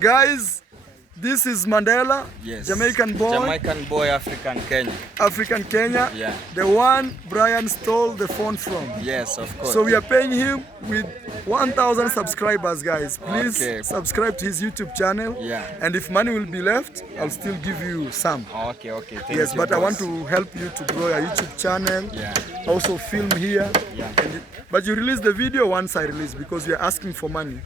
Guys, this is Mandela, Yes. Jamaican boy. Jamaican boy, African Kenya. African Kenya. Yeah. The one Brian stole the phone from. Yes, of course. So we are paying him with 1,000 subscribers, guys. Please Okay. subscribe to his YouTube channel. Yeah. And if money will be left, I'll still give you some. Okay. Thank Yes, you, but I want boss. to help you to grow your YouTube channel. Yeah. Also film here. Yeah. But you release the video once I release because we are asking for money.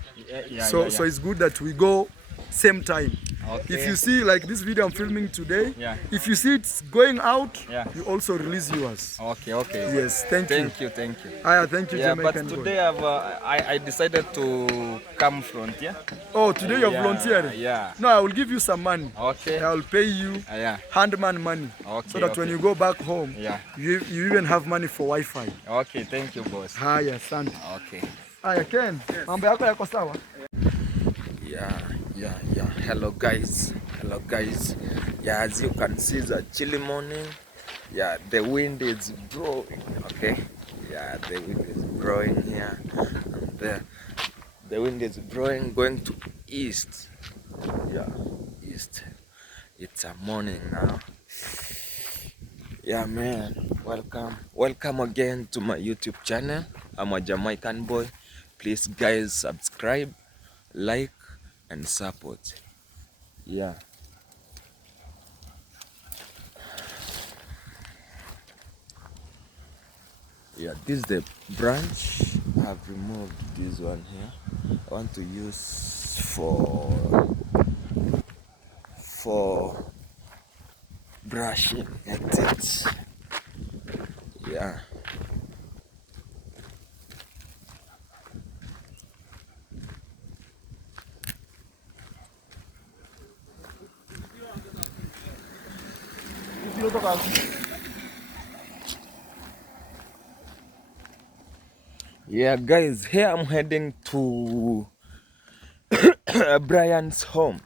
So it's good that we go same time. Okay. If you see like this video I'm filming today, Yeah. if you see it's going out, Yeah. you also release yours. Okay. Yes, thank you. Thank you. Thank you, Yeah, Jamaican but boy. today I decided to come front, yeah? Oh, today you're Yeah, volunteering? yeah. No, I will give you some money. Okay. I will pay you Yeah. handman money. Okay, So that when you go back home, Yeah. you even have money for Wi-Fi. Okay, thank you, boss. Haya, asante. Okay. Haya, Ken, mambo yako yako sawa? Yeah. Hello guys. Yeah, as you can see, it's a chilly morning. Yeah, the wind is blowing. Okay. Yeah, the wind is blowing here, and the wind is blowing going to east. Yeah, east. It's a morning now. Yeah, man. Welcome again to my YouTube channel. I'm a Jamaican boy. Please, guys, subscribe, like, and support. Yeah. This is the branch. I've removed this one here. I want to use for brushing it. Yeah. Yeah, guys, here I'm heading to Brian's home.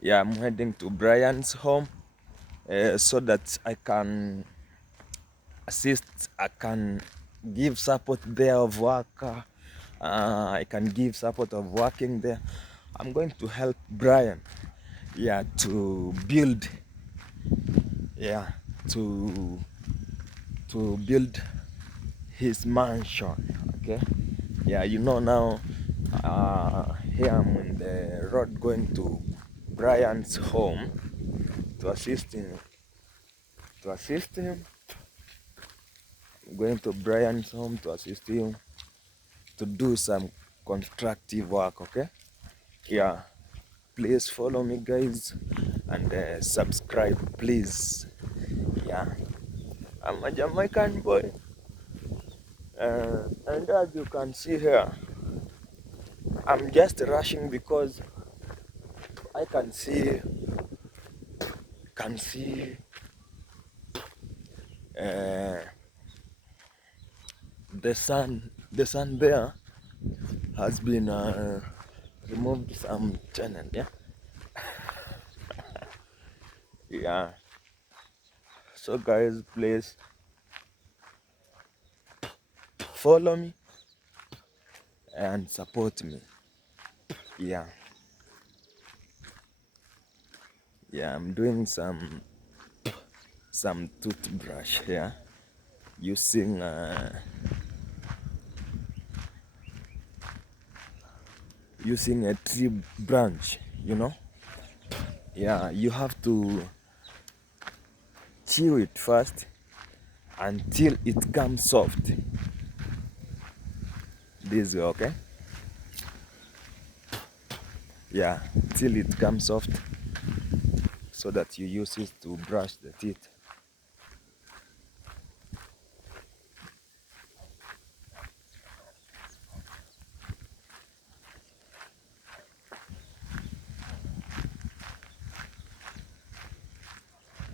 Yeah, I'm heading to Brian's home so that I can assist, I can give support there of work. I can give support of working there. I'm going to help Brian, yeah, to build, yeah, to build his mansion. Okay, yeah, you know now. Here I'm in the road going to Brian's home to assist him. I'm going to Brian's home to assist him to do some constructive work. Okay, yeah. Please follow me, guys, and subscribe, please. Yeah, I'm a Jamaican boy. And as you can see here, I'm just rushing because I can see the sun there has been removed some channel. Yeah. Yeah. So guys, please follow me and support me. Yeah, I'm doing some toothbrush here using a tree branch, you know. Yeah, you have to chew it first until it comes soft. This way, okay? Yeah, till it comes soft so that you use it to brush the teeth.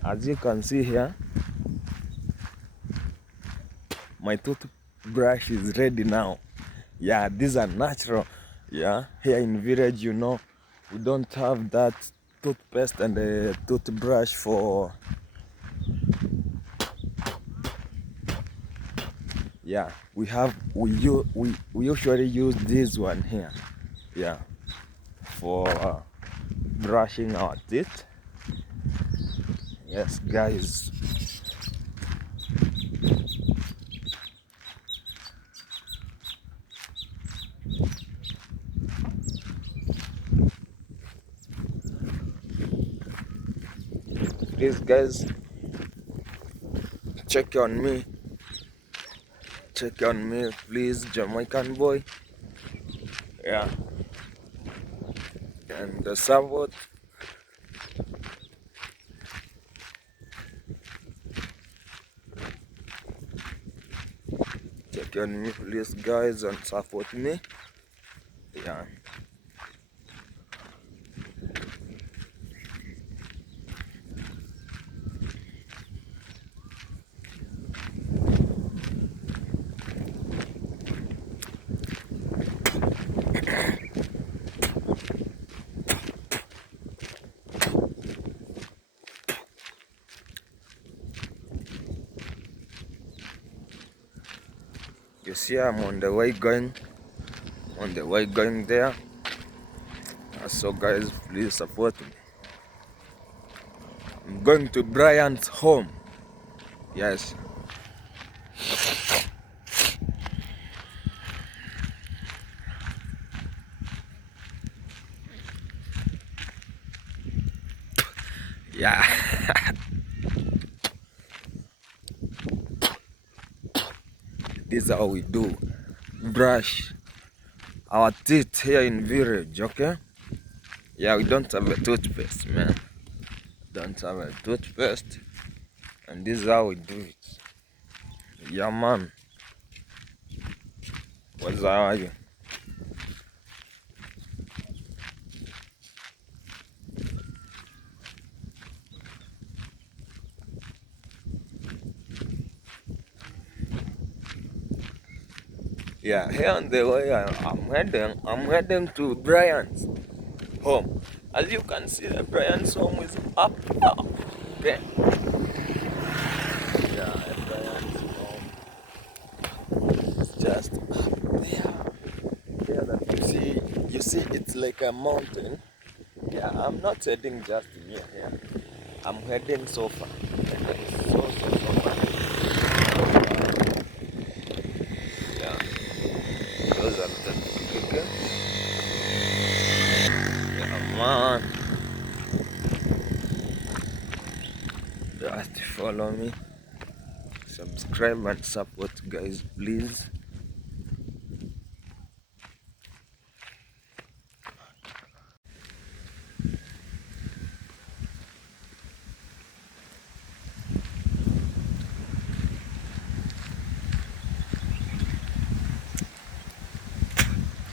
As you can see here, my toothbrush is ready now. Yeah, these are natural. Yeah, here in village, you know, we don't have that toothpaste and a toothbrush for. Yeah, we usually use this one here. Yeah, for brushing our teeth. Yes, guys. Please, guys, check on me. Check on me, please, Jamaican boy. Yeah. And the support. Check on me, please, guys, and support me. Yeah. You see, I'm on the way going there. So, guys, please support me. I'm going to Brian's home. Yes. Yeah. This is how we do. Brush our teeth here in village, okay? Yeah, we don't have a toothpaste, man. Don't have a toothpaste. And this is how we do it. Yeah, man. What's how are you? Yeah, here on the way I'm heading to Brian's home. As you can see, the Brian's home is up there. Okay. Yeah, Brian's home is just up there. There that you see it's like a mountain. Yeah, I'm not heading just near here. I'm heading so far. Heading so far. Yeah, those are the okay. Yeah, man. Just follow me. Subscribe and support, guys, please.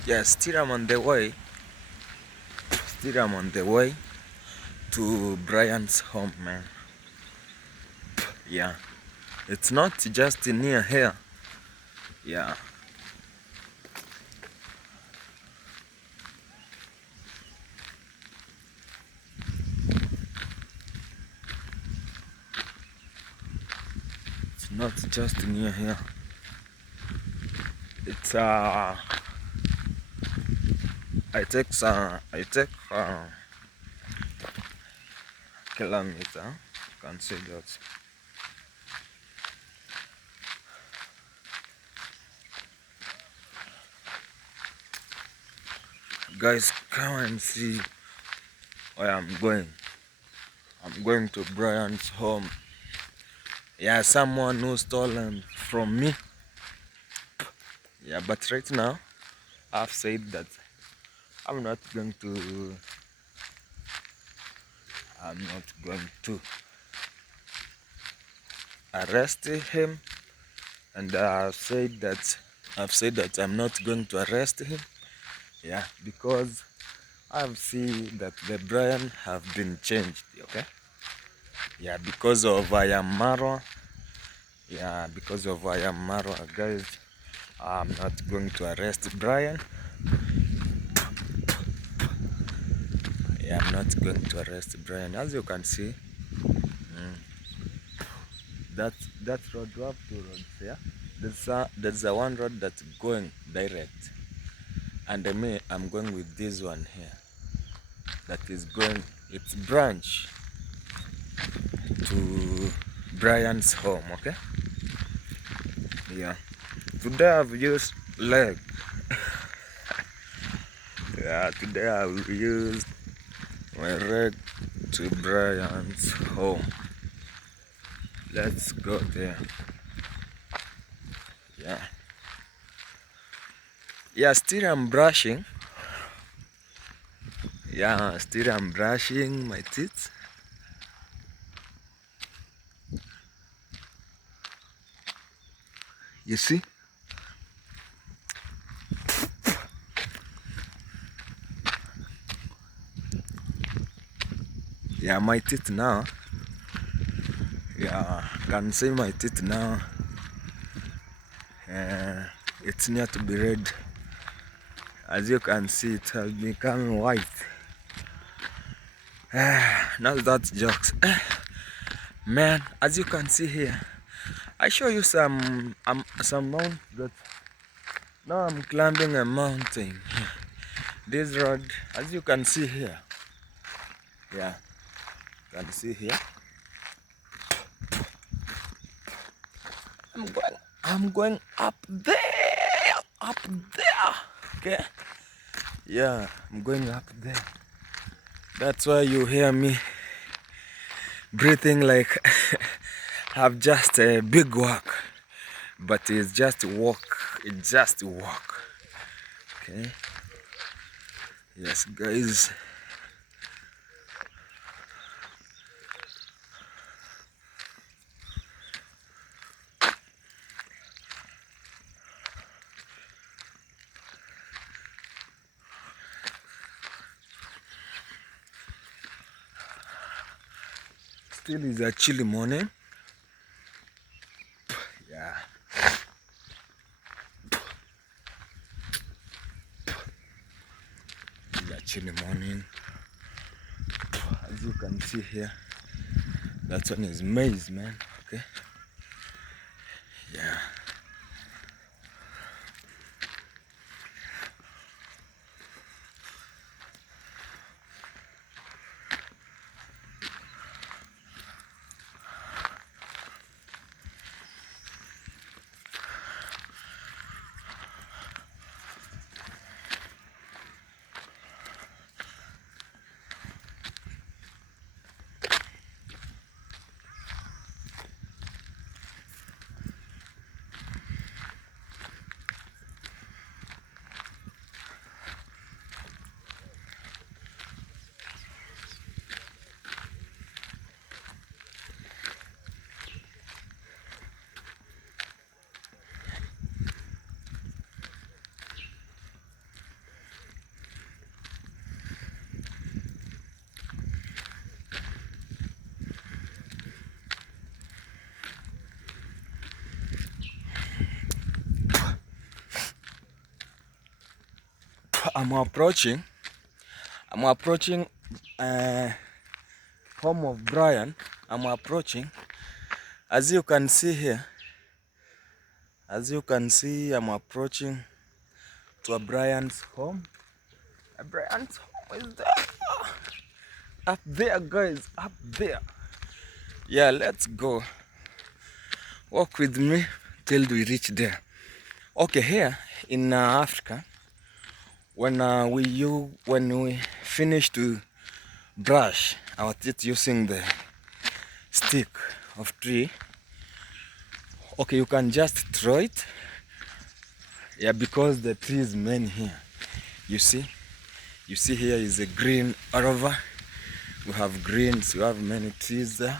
Yeah, still I'm on the way. Still I'm on the way to Brian's home, man. Yeah, it's not just near here. Yeah. It's not just near here. It's I take kilometer. You can see that. Guys, come and see where I'm going. I'm going to Brian's home. Yeah, someone who stolen from me. Yeah, but right now I've said that I'm not going to I'm not going to arrest him, and I've said that I'm not going to arrest him. Yeah, because I've seen that the Brian have been changed. Okay. Yeah, because of I am Marwa. Yeah, because of I am Marwa, guys. I'm not going to arrest Brian. Yeah, I'm not going to arrest Brian. As you can see, that road, we have two roads. Yeah, there's a one road that's going direct, and I'm going with this one here. that is going its branch to Brian's home. Okay, yeah, today I've used leg. Yeah, today I've used my leg to Brian's home. Let's go there. Yeah, yeah, still I'm brushing. Yeah, still I'm brushing my teeth. You see? Yeah, my teeth now. Yeah, can see my teeth now. It's near to be red. As you can see, it has become white. Now that's jokes. Man, as you can see here, I show you some mountains that now I'm climbing a mountain. This road, as you can see here. Yeah, you can see here. I'm going up there, up there. Okay. Yeah, I'm going up there. That's why you hear me breathing like have just a big walk, but it's just walk. It's just walk. Okay. Yes, guys. Still is a chilly morning. Yeah. It's a chilly morning. As you can see here, that one is maize, man. Okay. Yeah. I'm approaching. I'm approaching home of Brian. I'm approaching. As you can see here, as you can see, I'm approaching to a Brian's home. A Brian's home is there. Up there, guys. Up there. Yeah, let's go. Walk with me till we reach there. Okay, here in Africa, when we finish to brush our teeth using the stick of tree, okay, you can just throw it. Yeah, because the tree is many here. You see here is a green all over. We have greens, we have many trees there.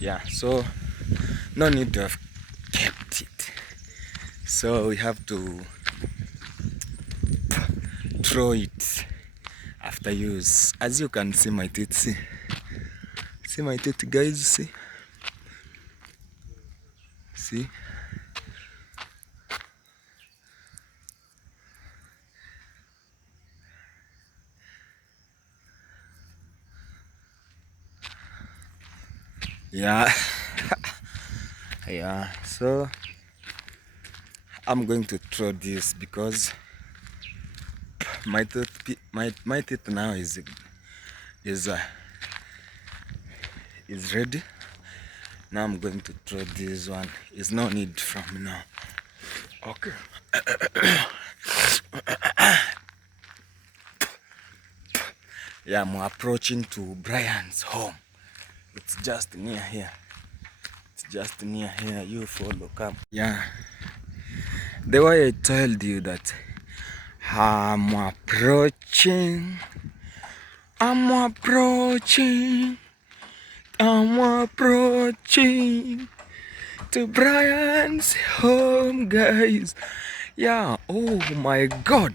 Yeah, so no need to have kept it. So we have to throw it after use. As you can see my teeth, see my teeth, guys, see. Yeah. Yeah, so I'm going to throw this because my teeth now is is ready. Now I'm going to throw this one. It's no need from now. Okay. Yeah, I'm approaching to Brian's home. It's just near here. It's just near here. You follow, come. Yeah. The way I told you that I'm approaching. I'm approaching to Brian's home, guys. Yeah, oh my god.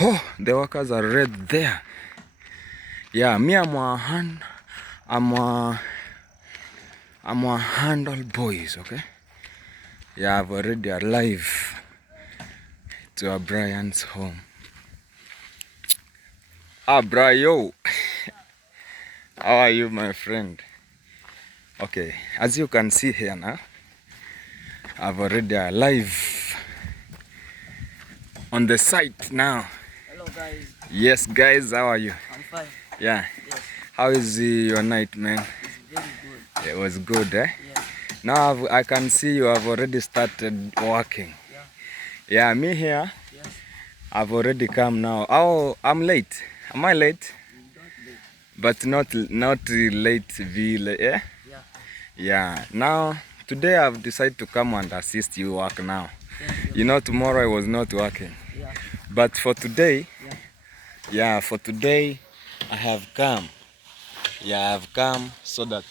Oh, the workers are right there. Yeah, me, I'm a handle boys, okay? Yeah, I've already arrived to Brian's home. Bro, how are you, my friend? Okay, as you can see here now, I've already arrived on the site now. Hello guys. Yes guys, how are you? I'm fine. Yeah. Yes. How is your night, man? It's very good. It was good, eh? Yeah. Now I can see you have already started working. Yeah. Yeah, me here, Yes. I've already come now. Oh, I'm late. Am I late? But not late, eh? Yeah. Yeah. Now, today I've decided to come and assist you work now. Thank you. You know, tomorrow I was not working. Yeah. But for today, Yeah. for today, I have come. Yeah, I've come so that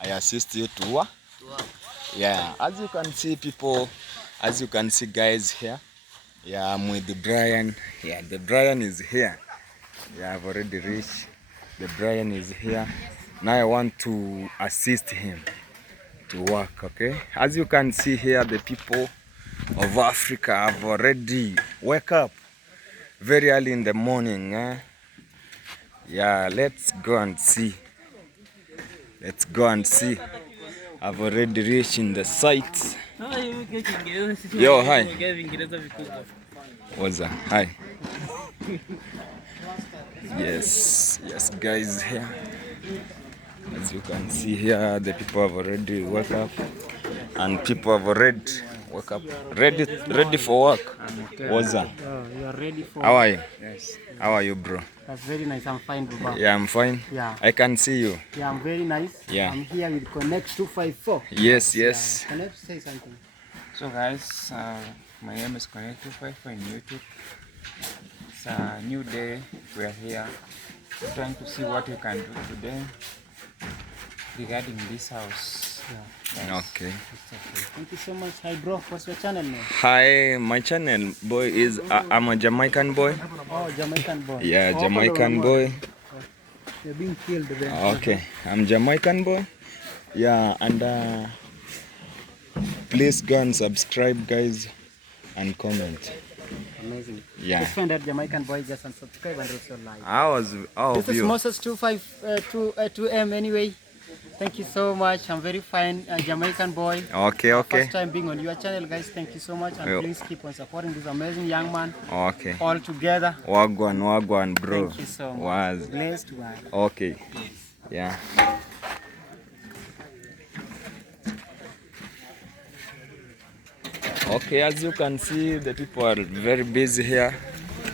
I assist you to work. Yeah, as you can see, people, as you can see, guys here. Yeah, I'm with the Brian. Yeah, the Brian is here. Yeah, I've already reached. The Brian is here. Now I want to assist him to work, okay? As you can see here, the people of Africa have already wake up very early in the morning. Yeah, let's go and see. Let's go and see. I've already reached in the site. Yo, hi. What's that? Hi. Yes, guys, here. As you can see here, the people have already woke up, and people have already woke up, ready for work. What's that? You are ready for? How are you? Yes. How are you, bro? That's very nice. I'm fine, Baba. Yeah, I'm fine. Yeah. I can see you. Yeah, I'm very nice. Yeah. I'm here with Connect 254. Yes. Yeah. Connect, say something. So guys, my name is Connect 254 in YouTube. It's a new day. We are here trying to see what we can do today regarding this house. Yeah. Okay. It's okay. Thank you so much. Hi, bro. What's your channel name? Hi, my channel boy is I'm a Jamaican boy. Oh, Jamaican boy. Yeah, Oh, Jamaican boy. You're being killed then. Okay, I'm Jamaican boy. Yeah, and please go and subscribe, guys, and comment. Amazing. Yeah. Just find that Jamaican boy, just unsubscribe and also like. How This is you? Moses 2M anyway. Thank you so much. I'm very fine, Jamaican boy. Okay. First time being on your channel, guys. Thank you so much, and Yo. please keep on supporting this amazing young man. Okay. All together. Wagwan, bro. Thank you so much. Was Blessed one. okay. Yeah. Okay, as you can see, the people are very busy here.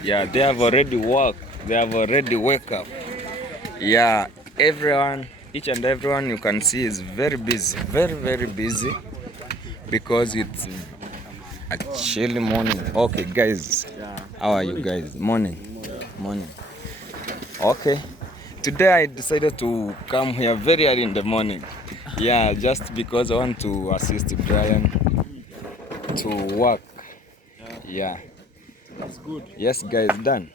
Yeah, they have already worked. They have already wake up. Yeah, everyone, each and everyone you can see is very busy, very busy, because it's a chilly morning. Okay, guys, how are you guys? Morning. Okay, today I decided to come here very early in the morning. Yeah, just because I want to assist Brian to work. Yeah. That's good. Yes, guys, done.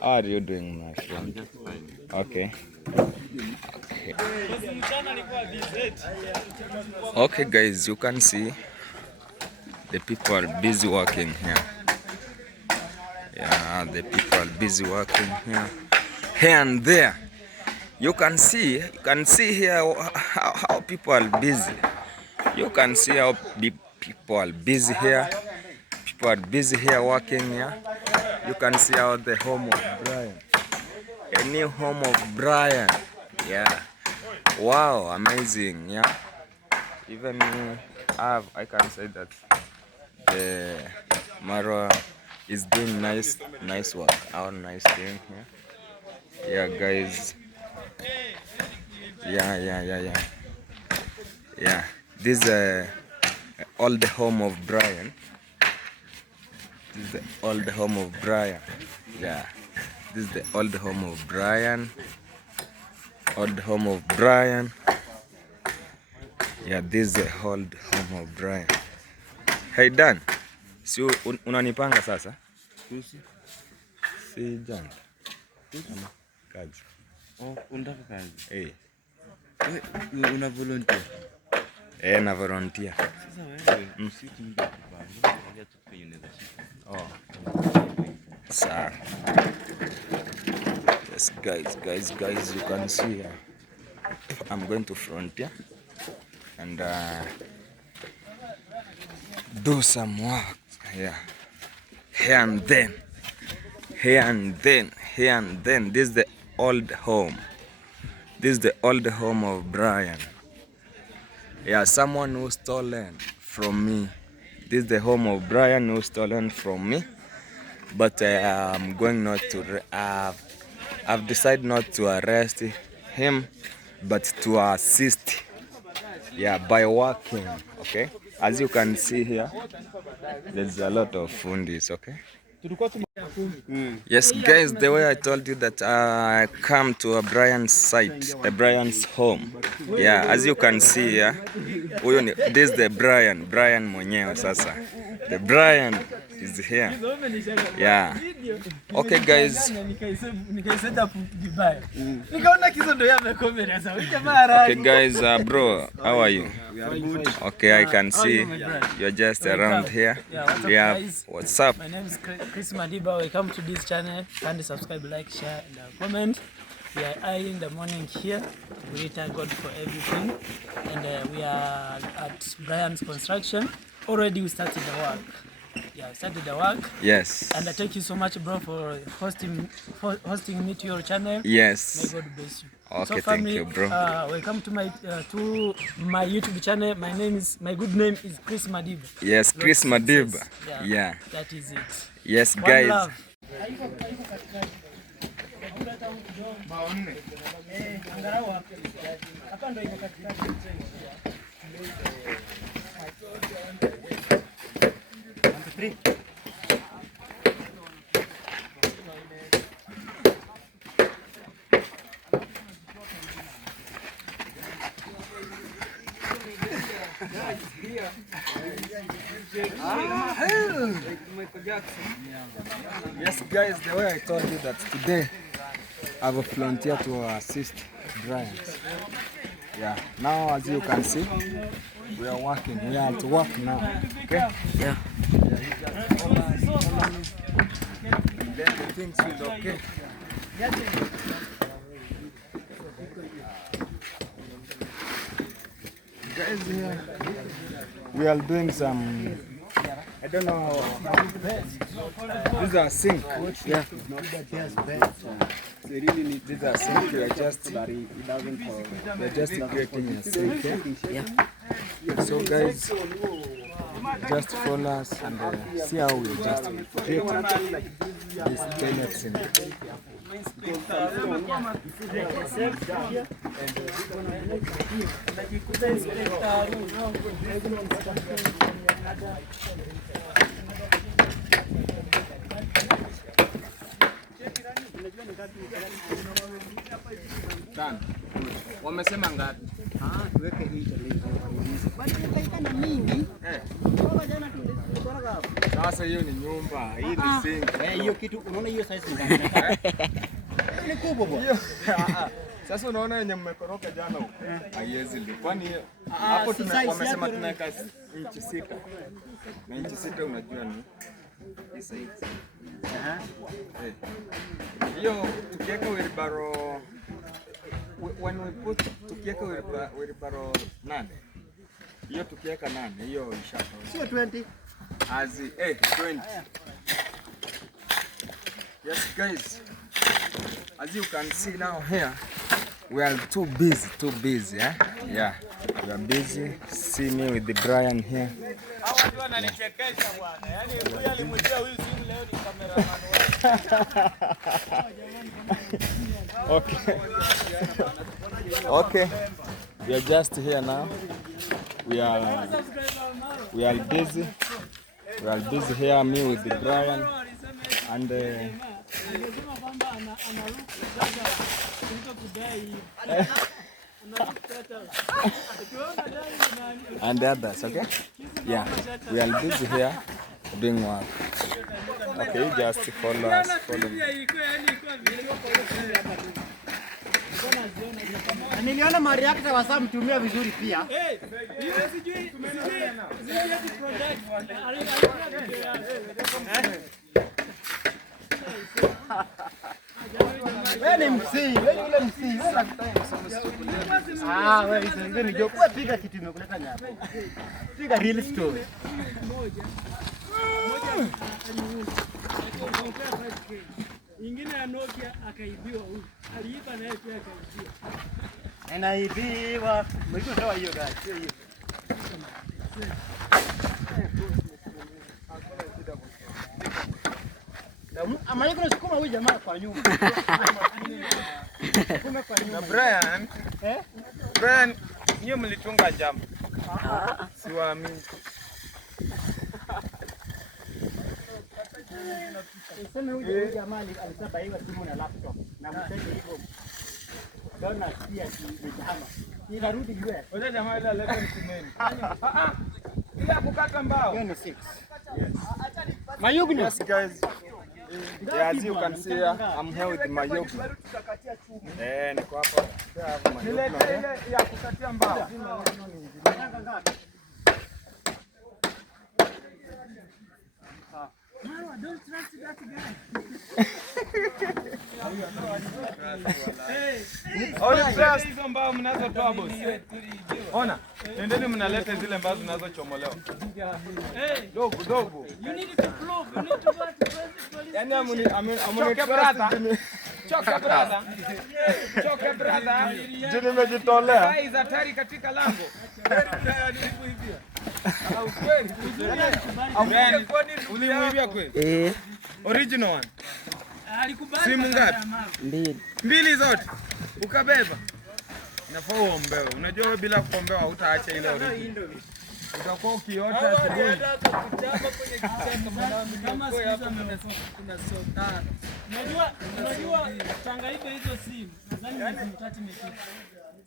How are you doing, my friend? Just fine. Okay. Okay, guys, you can see the people are busy working here. Yeah, the people are busy working here and there. You can see here how people are busy. You can see how the people are busy here. People are busy here working here. You can see how the home of Brian. new home of Brian. Yeah. Wow, amazing. Yeah. Even I can say that the Marwa is doing nice work. Our nice thing here. Yeah, guys. Yeah. This is all the home of Brian. This is the old home of Brian. Yeah. This is the old home of Brian. Old home of Brian. Yeah, this is the old home of Brian. Hey Dan, si unanipanga sasa? Si Jan. Kazi. Oh, unataka kazi? Eh. Una volunteer? Na volunteer. Sasa wewe si tumika kupanga, ngoja tupe university. Oh. Sir. Yes, guys, you can see I'm going to frontier and do some work. Yeah. Here and then. This is the old home. This is the old home of Brian. Yeah, someone who stolen from me. This is the home of Brian who stolen from me. But I'm going not to. I've decided not to arrest him, but to assist. Yeah, by working. Okay. As you can see here, there's a lot of fundis. Okay. Yes, guys, the way I told you that I come to a Brian's site, a Brian's home. Yeah, as you can see here, this is the Brian mwenyewe sasa. The Brian is here. Yeah. Okay, guys. Okay, guys, bro, how are you? We are good. Okay, I can see you're just around here. Yeah, what's up? My name is Chris Madiba. Welcome to this channel. Kindly subscribe, like, share, and comment. We are early in the morning here. We thank God for everything. And we are at Brian's construction. Already we started the work. Yeah, we started the work. Yes. And I thank you so much, bro, for hosting me to your channel. Yes. May God bless you. Okay, so family, thank you, bro. Welcome to my YouTube channel. My good name is Chris Madiba. Yes, Chris Madiba. Yeah. That is it. Yes, One guys. love. Yes, guys, the way I told you that today I have volunteered to assist Brian. Yeah, now as you can see, we are working. We are at work now. Okay? Yeah. Then the things will okay. Guys, here we are doing some. I don't know. These are sink. Yeah. These are sink. We are just creating a sink. Yeah. So guys, just follow us and see how we just create this toilet sink. Wamesema ngapi? Tuweke hii mingi. Sasa hiyo ni nyumba, hii ni sink. Hiyo kitu unaona hiyo size ni gani? Ni kubwa bwana. Sasa unaona yenye mmekoroka jana huko. Haiwezi li. Kwani hapo wamesema tunaweka inchi 6. Na inchi 6 unajua ni hii size. Hiyo tukiweka wheelbarrow when we put tukiweka wheelbarrow 8. Hiyo tukiweka 8 hiyo ishatoka. Sio 20. 20. Yes guys. As you can see now here, we are too busy, eh? Yeah, we are busy. See me with the Brian here. Okay. Okay. We are just here now. We are busy. We are busy here, me with the Brian and and the others, okay? Yeah, we are busy here doing work. Okay, just follow us, follow me. Niliona Mariakta wasa mtumia vizuri pia. Wewe ni msii, wewe yule msii. Wewe hizo ni joke. Piga kitu imekuleta nyapa. Piga real story. Ingine ya Nokia akaibiwa huyu. Aliiba naye pia akaibiwa. Anaibiwa. Mliko sawa hiyo guys. Hiyo. Ama yuko sukuma huyu jamaa kwa nyuma. Sukuma kwa nyuma. Na Brian. Brian, nyinyi mlitunga jambo. Siwaamini. Sema huyu jamaa alisabaiwa simu na laptop. Na mteja hivyo. Dona pia kijama. Inarudi yule. Wewe jamaa ile leta msimeni. Bila kukata mbao. Hiyo ni 6. Yes. Mayugni. Yes guys. Yeah, as you can see here, I'm here with my yogi. Niko hapa. Nilete ile ya kukatia mbao. Marwa, don't trust that guy. Trust hizo mbao mnazotoa boss. Ona, endeni mnaleta zile mbao zinazochomolewa. Dogo. You need to prove, you need to go to police. Yaani Choka brother. je nimejitolea. Sai za hatari katika lango. Au kweli? Ulimuibia kweli? Original one. Alikubali. Simu ngapi? 2. 2 zote. Ukabeba. Inafaa uombewe. Unajua wewe bila kuombewa hutaacha ile original. Utakuwa ukiota asubuhi. Kama sikiza kuna sotana. Unajua Tanganyika hizo simu. Nadhani miezi mitatu imepita.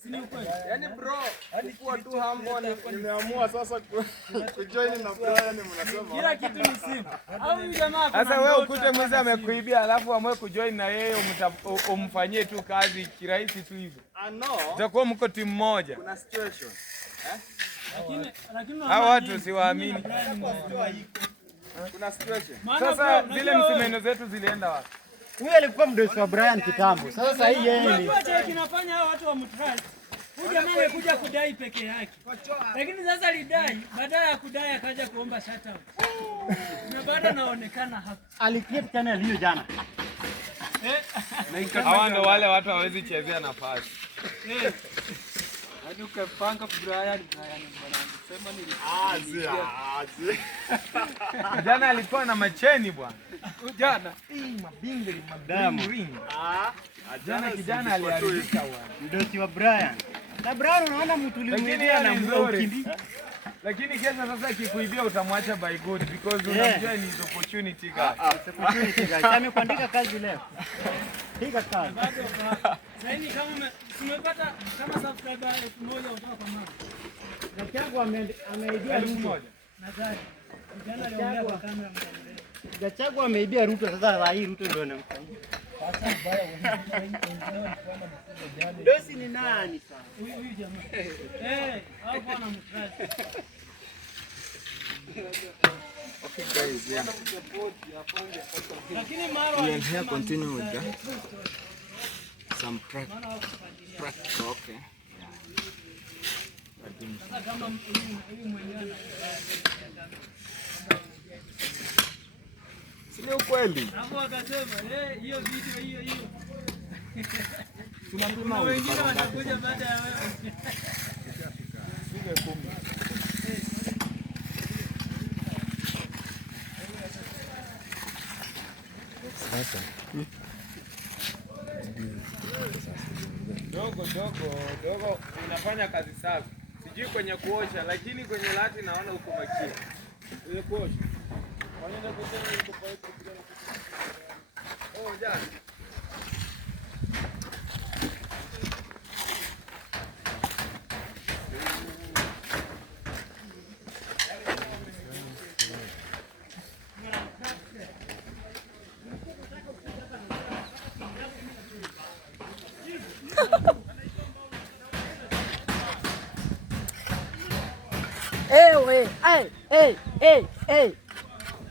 Sini ukweli. Yaani bro, alikuwa tu humble, nimeamua sasa kujoin na Brian mnasema. Kila kitu ni simu. Au huyu jamaa Sasa wewe ukute mwizi amekuibia alafu amwe kujoin na yeye umfanyie tu kazi kirahisi tu hivyo. Utakuwa mko timu moja. Kuna situation. lakini Hao watu siwaamini. Kuna situation. Sasa zile msimeno zetu zilienda wapi? Huyu alikuwa mdosi wa Brian kitambo. Sasa hii yeye ni. unajua cha kinafanya hao watu wa mtrust. Huyu jamaa amekuja kudai peke yake. Lakini sasa alidai, baada ya kudai akaja kuomba shutdown. Na baada naonekana hapa. Alicreate channel hiyo jana. Hawa ndo wale watu hawezi chezea nafasi. Hadi ukapanga Brian mwanangu. Sema nili. Jana alikuwa na macheni bwana. Jana. Mabingli Ring. Jana kijana aliharibika bwana. Mdosi wa Brian. Na Brian unaona mtu ulimwibia na mkimbi. Lakini kesho sasa kikuibia utamwacha by God because unajua ni opportunity guy. Opportunity guy. Amekuandika kazi leo. Piga kazi. Sasa hivi kama tumepata kama subscriber 1000 kutoka kwa mama. Gachangu ameibia Ruto. Nadhani. Kijana aliongea kwa kamera mbele. Gachangu ameibia Ruto sasa hii Ruto ndio anamfanyia. Sasa mbaya wengine Dosi ni nani sasa? huyu jamaa. Hao bwana mtrust. Okay guys, yeah. Lakini Marwa We are here continue with some practical, okay. sasa kama huyu mwenyewe Si ni ukweli? hapo akasema hiyo video hiyo Wengine wanakuja baada ya wewe. Dogo unafanya kazi safi. Sijui kwenye kuosha lakini kwenye lati naona uko makini. Kwenye kuosha. Wanaenda kusema uko kwa hiyo. Oh, jana. Ewe,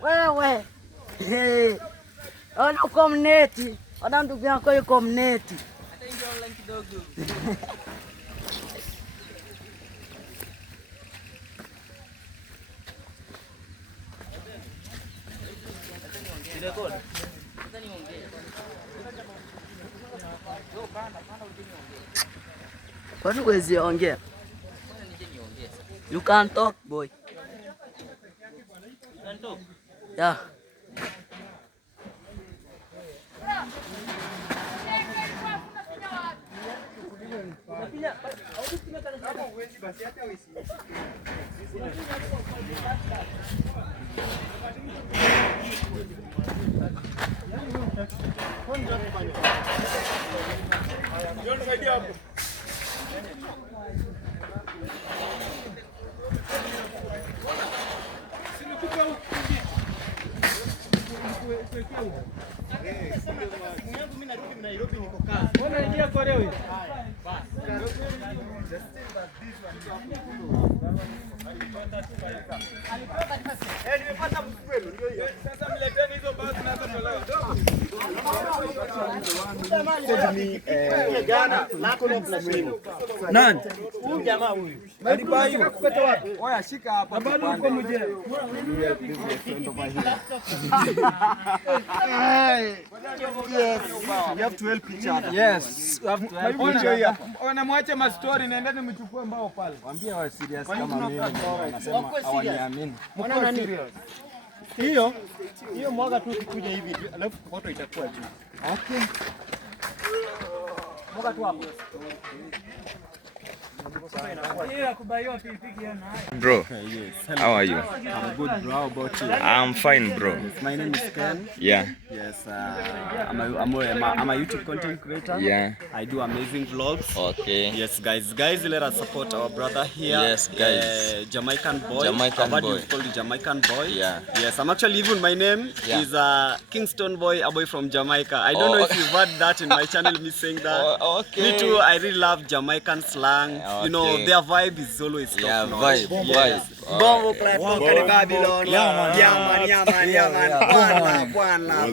wewe, ona uko mneti, ona ndugu yako yuko mneti. Hata ingia online kidogo. Kwani huwezi ongea? You can't talk, boy. You can talk. Yeah. Nani? Huyu jamaa huyu. Alibayu. Oya, shika hapa. Bado uko mje. Yes, you have to help each other. Yes, you have to help each other. Wanamwache mastori naendeni mchukue mbao pale. Waambie wa serious kama mimi wanasema hawaniamini. Mbona nini? Hiyo mwaga tu ukikuja hivi alafu kokoto itakuwa juu. Okay. Mwaga tu hapo. Bro, how are you? I'm good, bro. How about you? I'm fine, bro. My name is Ken. Yeah, Yes, I'm a YouTube content creator. yeah. I do amazing vlogs. Okay. Yes, guys, let us support our brother here. Yes, guys. Jamaican boy. Jamaican I've heard boy. you've called the Jamaican boy. Yeah. Yes, I'm actually even my name Yeah. is Kingston boy, a boy from Jamaica. I don't know if you've heard that in my channel, me saying that. Oh, okay. Me too. I really love Jamaican slang. You know, Okay. their vibe is always top Yeah, notch. vibe, Yes. vibe. Bombo clap, Babylon. Yeah, man.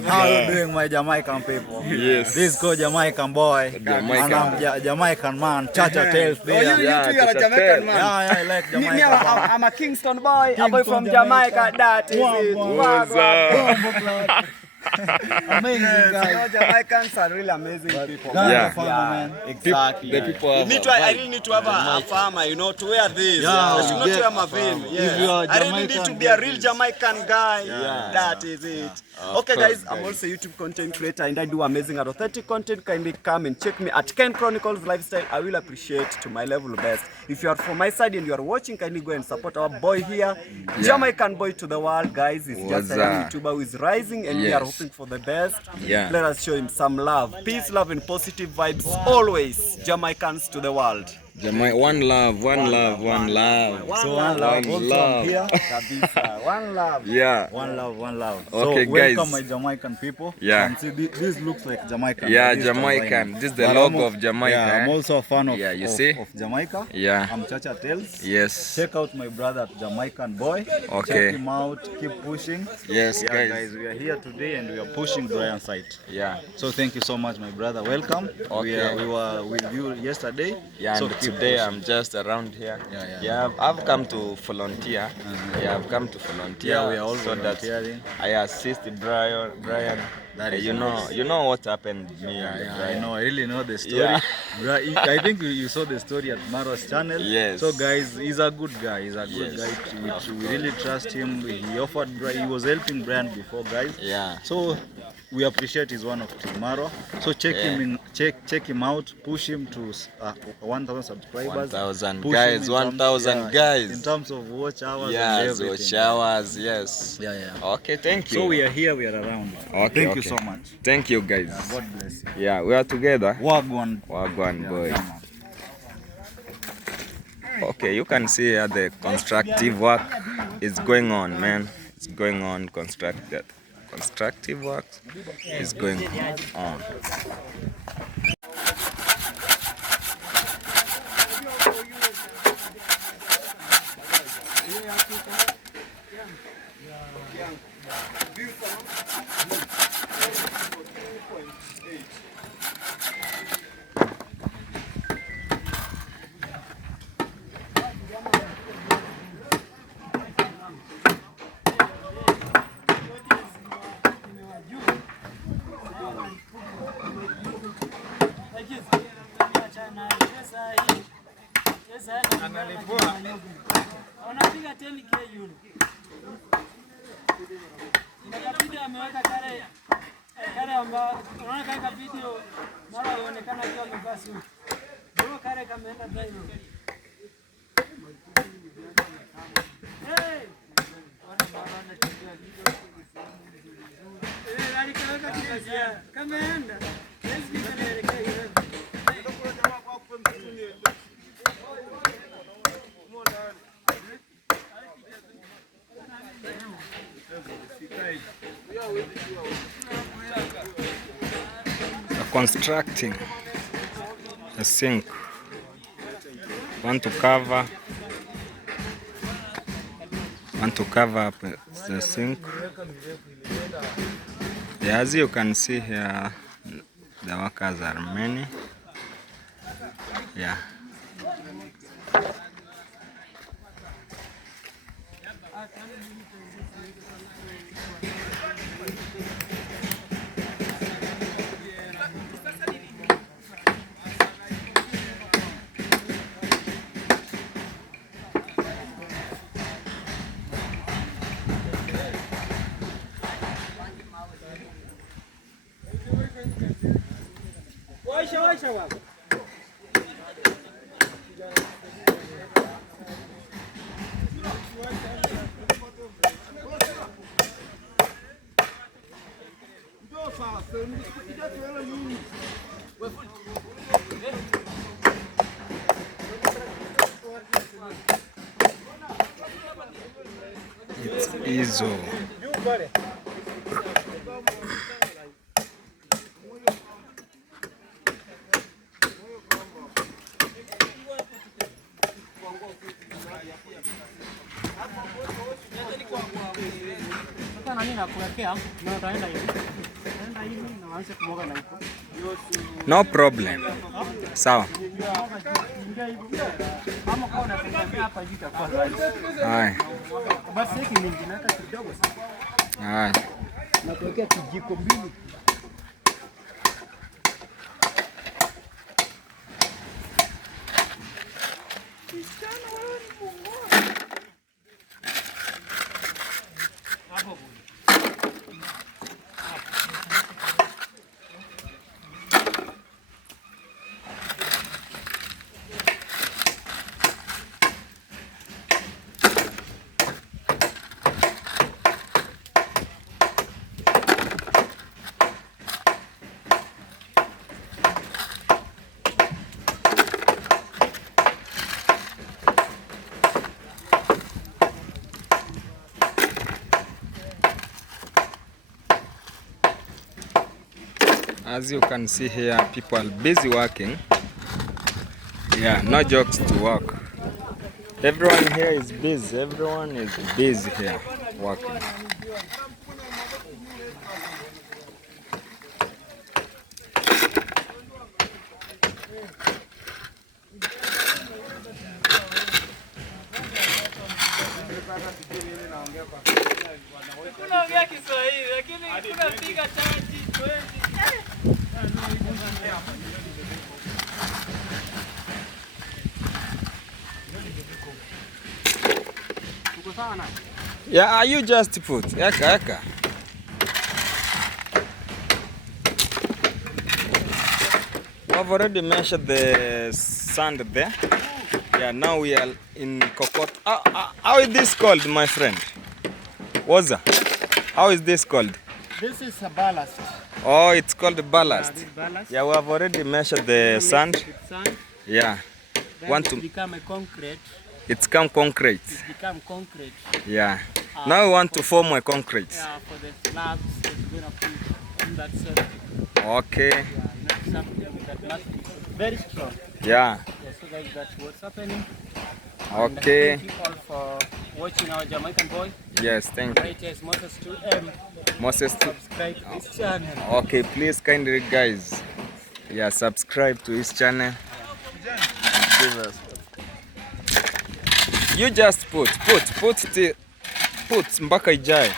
How you doing, my Jamaican people? Yes. This go Jamaican boy. Jamaican. And I'm Jamaican man. Chacha tells Oh, there. you too, you're a Jamaican man. Yeah, I like Me, Jamaican man. I'm a Kingston boy, a boy Kingston, from Jamaica. That is it. Amazing guy. You know, Jamaicans are really amazing people. Yeah. Man. Exactly. The people have Me too, I really need to have a farmer, you know, to wear this. Yeah, I should not get wear my vein. If you are I really need to Jamaican, be a get real this. Jamaican guy. That is it. Okay, course, guys, I'm also a YouTube content creator and I do amazing and authentic content. Kindly come and check me at Ken Chronicles Lifestyle. I will appreciate to my level best. If you are from my side and you are watching, kindly go and support our boy here. Jamaican boy to the world, guys. He's just a young What's YouTuber who is rising and we are Yes. hoping for the best. Yeah. Let us show him some love. Peace, love, and positive vibes always. Jamaicans to the world. One love, one love, one love. So one love. Also I'm here. Kabisa. One love. Yeah. One love, one love. Okay, so welcome guys. my Jamaican people. Yeah. And see, this looks like Jamaican. Yeah, This is Jamaican. Tanzania. This is the But logo I'm- of Jamaica, Yeah, I'm eh? also a fan of, Yeah, you see? of Jamaica. Yeah. I'm Chacha Tales. Yes. Check out my brother Jamaican boy. Okay. Check him out. Keep pushing. Yes, Yeah, guys. we are here today and we are pushing Brian's site. Yeah. So thank you so much, my brother. Welcome. Okay. We were with you yesterday. Yeah, so and keep today pushing. I'm just around here. Yeah. I've come to volunteer. Yeah, I've come to volunteer. Yeah, we are all so that volunteering. I assist Brian That is you know what happened to me. I know. I really know the story. Yeah. I think you saw the story at Marwa's channel. Yes. So guys, he's a good guy. He's a good Yes. guy. We really trust him. He offered. He was helping Brian before, guys. Yeah. So we appreciate he's one of Team Marwa. So check him in. Check him out. Push him to 1,000 subscribers. 1,000 Push guys. him in 1,000 terms, guys. In terms of watch hours and Yes, everything. watch hours. Yes. Yeah. Okay, thank you. So we are here. We are around. Okay, Thank you okay. so much. Thank you, guys. God bless you. Yeah, we are together. Wagwan. Wagwan boy. Yeah, man. Okay, you can see here the constructive work is going on, man. It's going on. Constructive work is going on. Wanapiga 10k yule. Inakabidi ameweka kare ambao unaona katika video mara inaonekana akiwa amevaa suit. Ndio kare kameenda drive. Hey! Alikaweka kibaya. Kameenda. Hizi kanaelekea ile. Constructing a sink. Want to cover up the sink. Yeah, as you can see here, the workers are many. Yeah. Washa wako. It's Izo. Sasa nani nakuwekea na utaenda hivi. Utaenda hivi na waanze kumwaga na huko. No problem. Sawa. Kama kwa unataka hapa hivi kwa rahisi. Haya. Basi hiki mingi na hata kidogo sana. Haya. Na kuwekea kijiko mbili. As you can see here, people are busy working. Yeah, no jokes to work. Everyone here is busy. Everyone is busy here working. Unaongea Kiswahili lakini kuna piga chaji. Yeah, you just put. Eka. I've already measured the sand there. Yeah, now we are in Kokot. How is this called, my friend? Waza? How is this called? This is a ballast. Oh, it's called ballast. This ballast. Yeah, we have already measured the sand. With sand. Yeah. Then Want it to? become a concrete. It's come concrete. It become concrete. Yeah. Now we want to form a concrete. Yeah, for the slabs that we're gonna put in that circle. Okay. Yeah, not something that must be very strong. Yeah. Yeah, so guys, that's what's happening. Okay. And thank you all for watching our Jamaican boy. Yes, thank you. Right here is Moses 2M. Moses. Subscribe to this channel. Okay, please kindly guys. Yeah, subscribe to his channel. Give us. You just put mpaka ijae.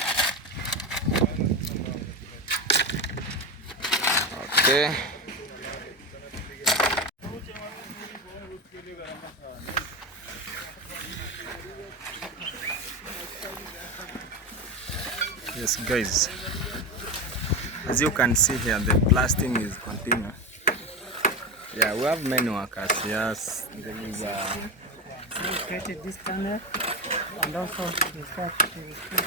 Okay. Yes guys, as you can see here, the blasting is continuous. Yeah, we have many workers. Yes, there is a So we created this tunnel and also we start to put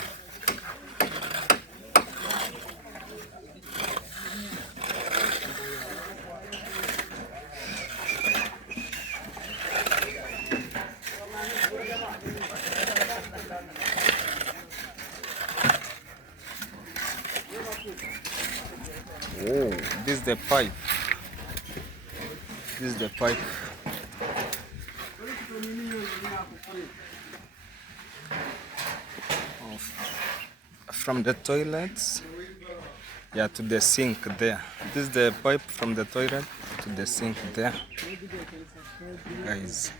oh, this is the pipe. This is the pipe. From the toilets, yeah, to the sink there. This is the pipe from the toilet to the sink there, guys.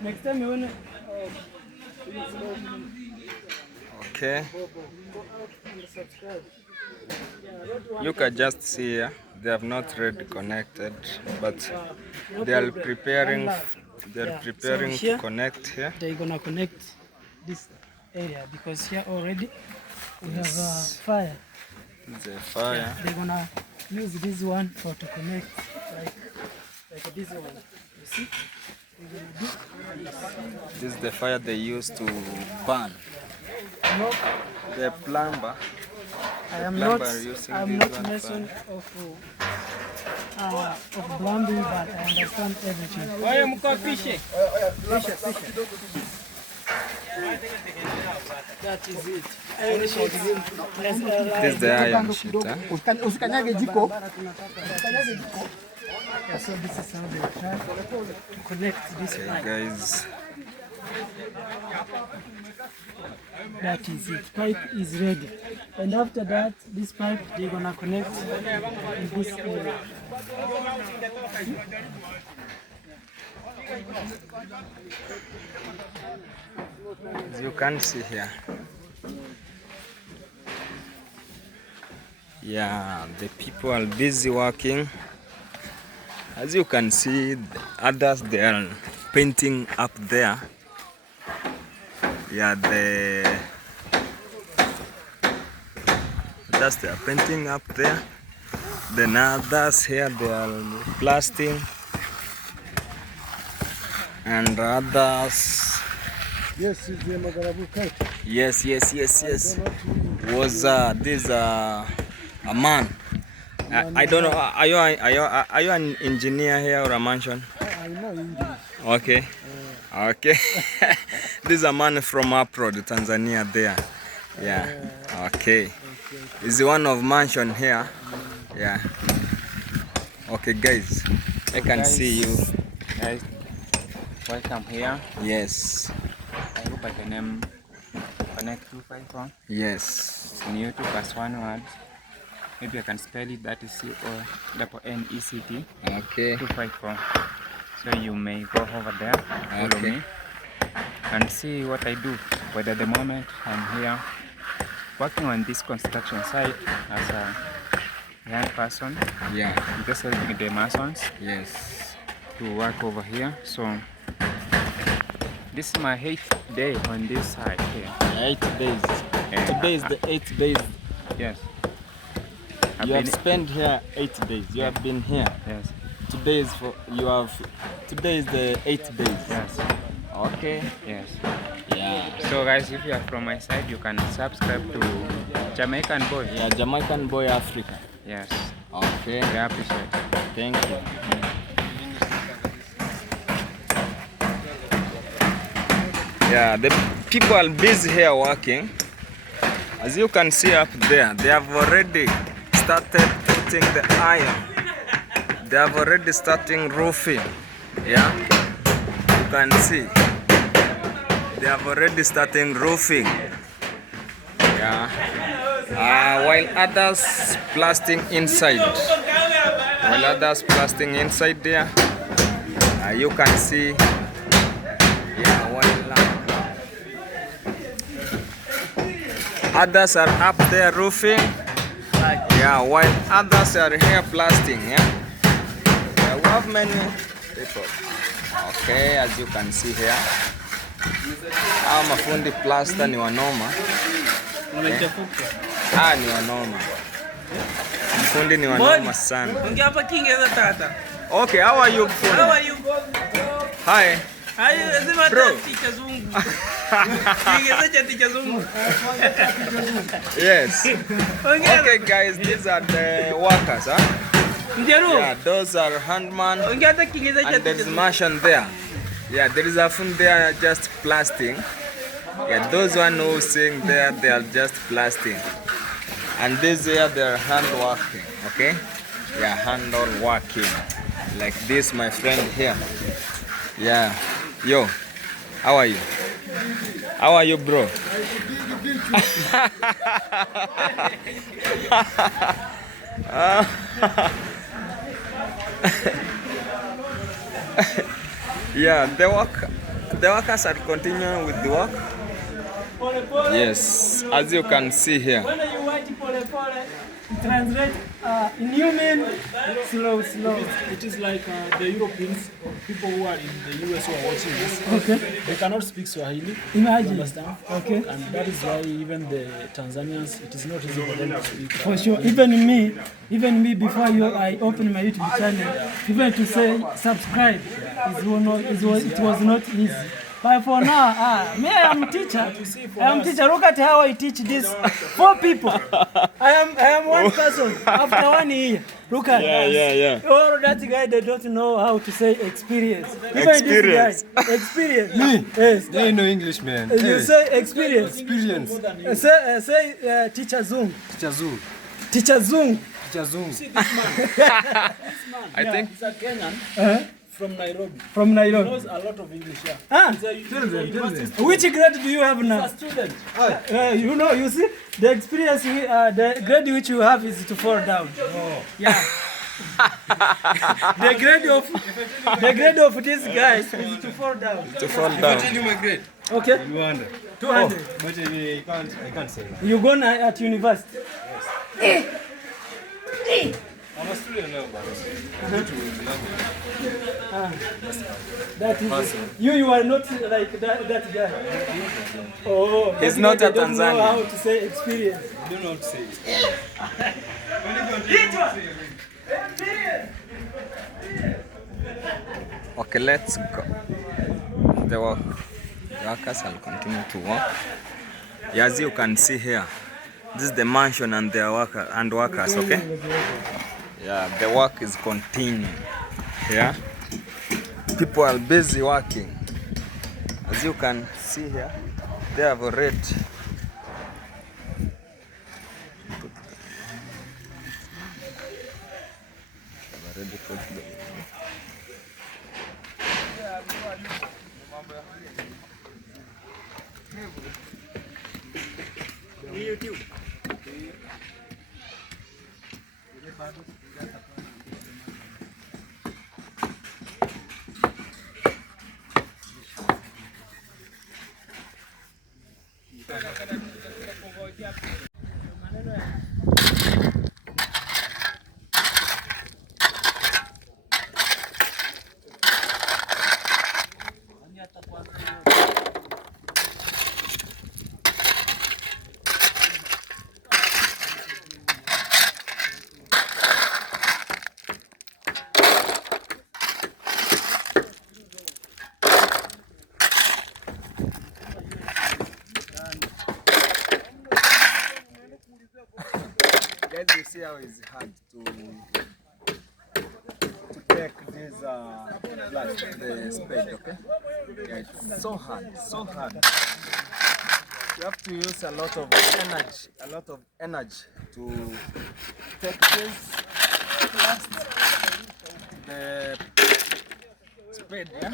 next time you wanna Okay, you can just see here, they have not really connected, but they are preparing. They are preparing here, to connect here. they're gonna connect this area because here already we have fire. The fire. They're gonna use this one for to connect like this one. You see? We're gonna do This is the fire they use to burn. no, The plumber. I'm plumber using this not one mason of plumbing, but I understand everything. Oye, mko fishe. That is it. This is the iron sheet. Huh? Usikanyage jiko. Yeah, so this is how they try to connect this Okay, pipe. guys. That is it. Pipe is ready. And after that, this pipe they're gonna connect in this area. As you can see here. Yeah, the people are busy working. As you can see, the others they are painting up there. Yeah, others they are painting up there. Then others here they are blasting, and others. Yes, it's the Magarabu kite. Yes. Was this a man? I don't know. Are you an engineer here or a mansion? I know English. Okay. Okay. This is a man from abroad, Tanzania. There. Yeah. Okay. Is one of mansion here? Yeah. Okay, guys. I can see you. Guys, welcome here. Yes. I hope I can connect 251. Yes. It's in YouTube as one word. Maybe I can spell it. That is CONNECT Okay. 254. So you may go over there, follow me, and see what I do. But at the moment, I'm here working on this construction site as a young person. Yeah. I'm just helping the masons Yes. to work over here. So This is my 8th day on this side here. 8 days. And Today is the 8th day. yes. You have spent here 8 days. You have been here. Yes. Today is today is the 8th day. Yes. Okay. Yes. Yeah. So guys, if you are from my side, you can subscribe to Jamaican Boy. Yeah, Jamaican Boy Africa. Yes. Okay. We appreciate it. Thank you. Yeah, the people are busy here working. As you can see up there, they have already started putting the iron. They have already starting roofing. Yeah, you can see. They have already starting roofing. Yeah, while others blasting inside. While others blasting inside there, you can see. Yeah, others are up there roofing. Yeah, while others are here blasting. Yeah, we have many people. Okay, as you can see here, mafundi plaster ni wanoma. Okay. Ni wanoma. Mafundi ni wanoma sana. Okay, how are you? How are you? Hi. Bro. Yes. Okay, guys, these are the workers, huh? Yeah, those are handman, and there is Martian there. Yeah, there is a fun there just blasting. Yeah, those one who sing there, they are just blasting. And this here, they are hand working, okay? Yeah, hand on working. Like this, my friend here. Yeah. Yo, how are you? How are you, bro? Yeah, the workers are continuing with the work. Yes, as you can see here. When you watch pole pole, translate in human, slow. It is like the Europeans, people who are in the US who are watching this. Okay. They cannot speak Swahili. Imagine. Understand? Okay. And that is why even the Tanzanians, it is not easy for them to speak. For sure. Even me, before I opened my YouTube channel, even to say subscribe, it was not easy. But for now, me, I am teacher. Look at how I teach this 4 people. I am one person after 1 year. Look at Yeah. all that guy, they don't know how to say experience. Even Experience. this guy, experience. Me? Yes. They know English, man. You say experience. Experience. Say teacher Zoom. Teacher Zoo. Teacher Zoom. Teacher Zoom. See this man. I think He's a Kenyan from Nairobi. From He Nairobi. knows a lot of English. Yeah. Ah, He's a university student. which grade do you have now? He's a student. You see, the experience, the grade which you have is to fall down. Oh. Yeah. the grade of this guy is to fall down. to fall down. Tell you my grade. Okay. 200. 200. But I can't say that. You gonna at university? I'm a student now, but That is you are not like that guy. Oh, He's that not guy, a they don't know Tanzanian. how to say experience. I don't know how to say it. Okay, let's go. The workers will continue to work. Yeah, as you can see here, this is the mansion and their workers, okay? Yeah, the work is continuing. Yeah, people are busy working. As you can see here, they have already put the Guys, you see how it's hard to take this like the spade, okay? Yeah, it's so hard, so hard. You have to use a lot of energy to take this last the spade, yeah?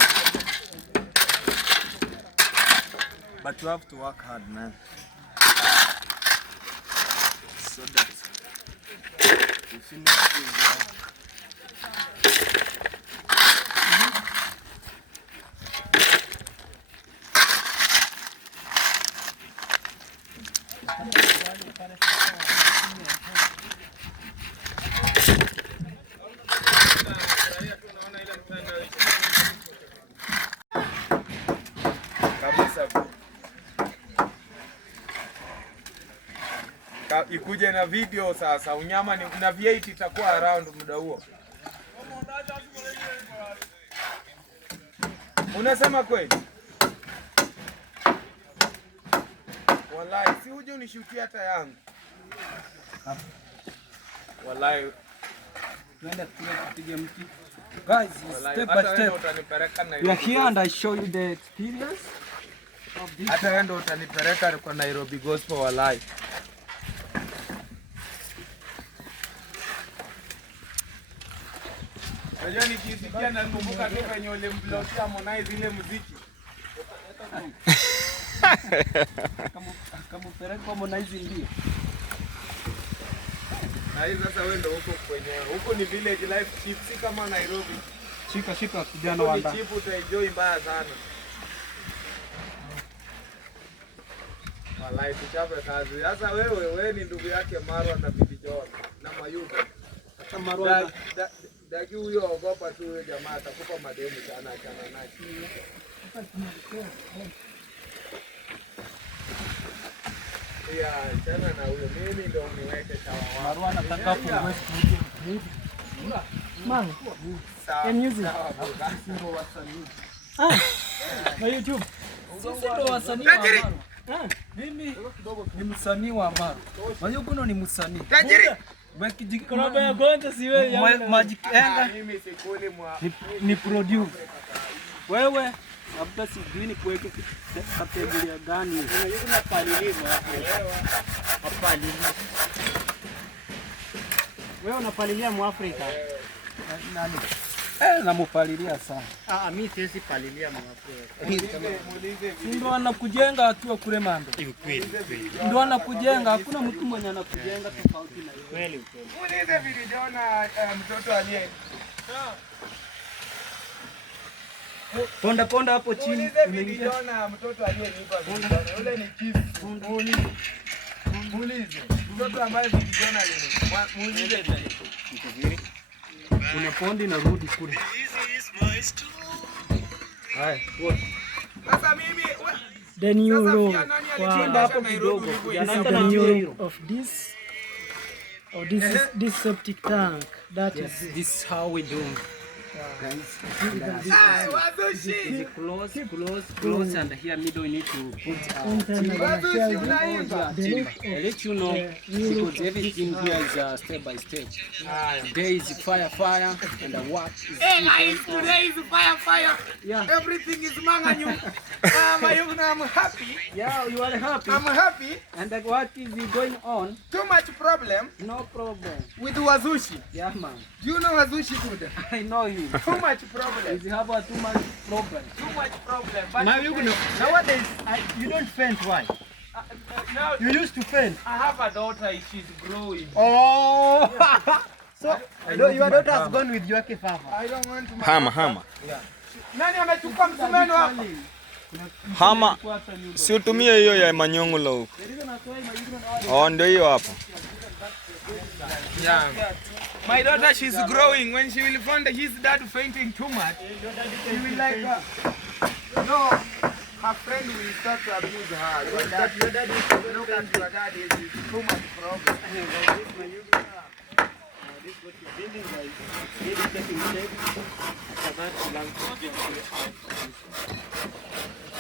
But you have to work hard, man, so that you finish this. Ikuje na video sasa, unyama ni na V8 itakuwa around muda huo. Unasema kweli? Wallahi, si uje unishutia hata yangu. Wallahi. Tuende tupige mti. Guys, step by step. We are here and I show you the experience of this. Hata wewe ndo utanipeleka kwa Nairobi Gospel wallahi. Unajua nikisikia nakumbuka tu kwenye ule mblogger Harmonize ile muziki. Kama pereka Harmonize ndio. Na hizo sasa wewe ndo huko kwenye huko ni village life cheap, si kama Nairobi. Shika kijana wanda. Ni cheap, utaenjoy mbaya sana. Wallahi tuchape kazi. Sasa wewe ni ndugu yake Marwa na Bibi John na Mayuga. Hata Marwa Dagi huyo ogopa tu huyo jamaa atakupa madeni sana achana naye. Ya, chana na huyo mimi ndo niweke sawa. Marwa anataka kuweka man. Can use it. Na YouTube. Sisi ndo wasanii wa Marwa. Mimi ni msanii wa Marwa. Mayuguno ni msanii. Tajiri. Kuna baya gonja si wewe Magic Enga. Mimi sikuli mwa Ni produce. Wewe labda sijui ni kuweke kategoria gani. Unajua palilima hapo. Hapalilima. Wewe unapalilia Mwafrika. Nani? Namupalilia sana. Mimi siwezi palilia Mwafrika. Ndio anakujenga akiwa kule Mando. Kweli. Ndio anakujenga, hakuna mtu mwenye anakujenga tofauti na yeye. Kweli. Muulize viliona mtoto aliye. Ponda hapo chini. Viliona mtoto aliyenipa viliona. Yule ni chief. Muulize. Mtoto ambaye viliona aliyenipa. Muulize. Kuna pondi na rudi kule. Haya, sasa mimi The new rule hapo kidogo. the new of this this septic tank. That is This is how we do. Guys, close, and here middle we need to put I'll let you know because everything here is step by step. Today is fire, and the work is today is fire. Yeah. Everything is manganyu. I'm happy. Yeah, you are happy. I'm happy. And the work is going on. Too much problem. No problem. With Wazushi. Yeah, man. Do you know Wazushi good? I know him. Too much problem. You have too much problem. Too much problem. But Now you know. Nowadays, you don't faint. Why? now You used to faint. I have a daughter. She's growing. Oh. So your daughter has gone with your father. I don't want to. Hama. Nani amechukua msumeno hapa? Hama. Si utumie hiyo ya manyongulo huko. Ndio hiyo hapo. Yeah. My daughter, she's growing. When she will find his dad fainting too much, she will like, no, her friend will start to abuse her. Your dad is, look at your dad, is too much problem. This is what you're building, guys. Really getting shape. After that, you learn to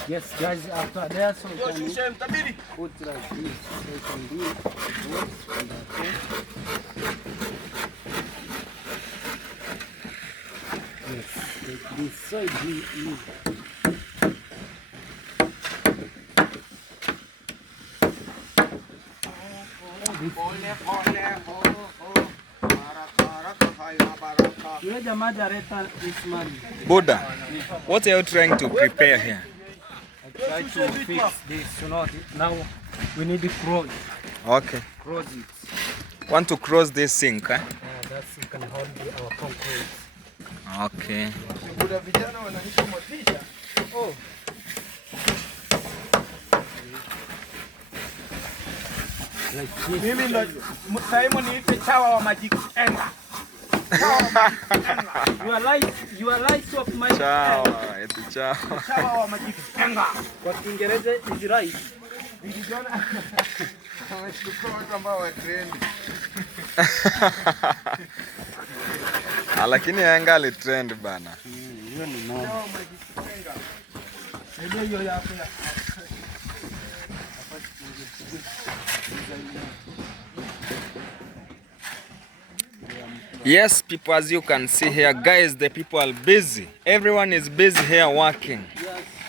Yes, guys, after that, so we can put like this. So you can do it. Okay. Yes, like this. So easy. Buddha, what are you trying to prepare here? I try to fix this, you know. Now we need to cross. Okay. Cross it. Want to cross this sink, eh? That's you can hold our concrete. Okay. Oh. Like this. Mimi ndo Simon niite chawa wa Magic Enga. You are light of my Chawa, eti chawa. Chawa wa Magic Enga. Kwa Kiingereza is right. Nilijiona wamechukua watu ambao wa trend. Lakini Yanga alitrend bana. Hiyo ni noma. Chawa wa Magic Enga. Ndio hiyo yako ya. Yes, people, as you can see here, guys, the people are busy. Everyone is busy here working.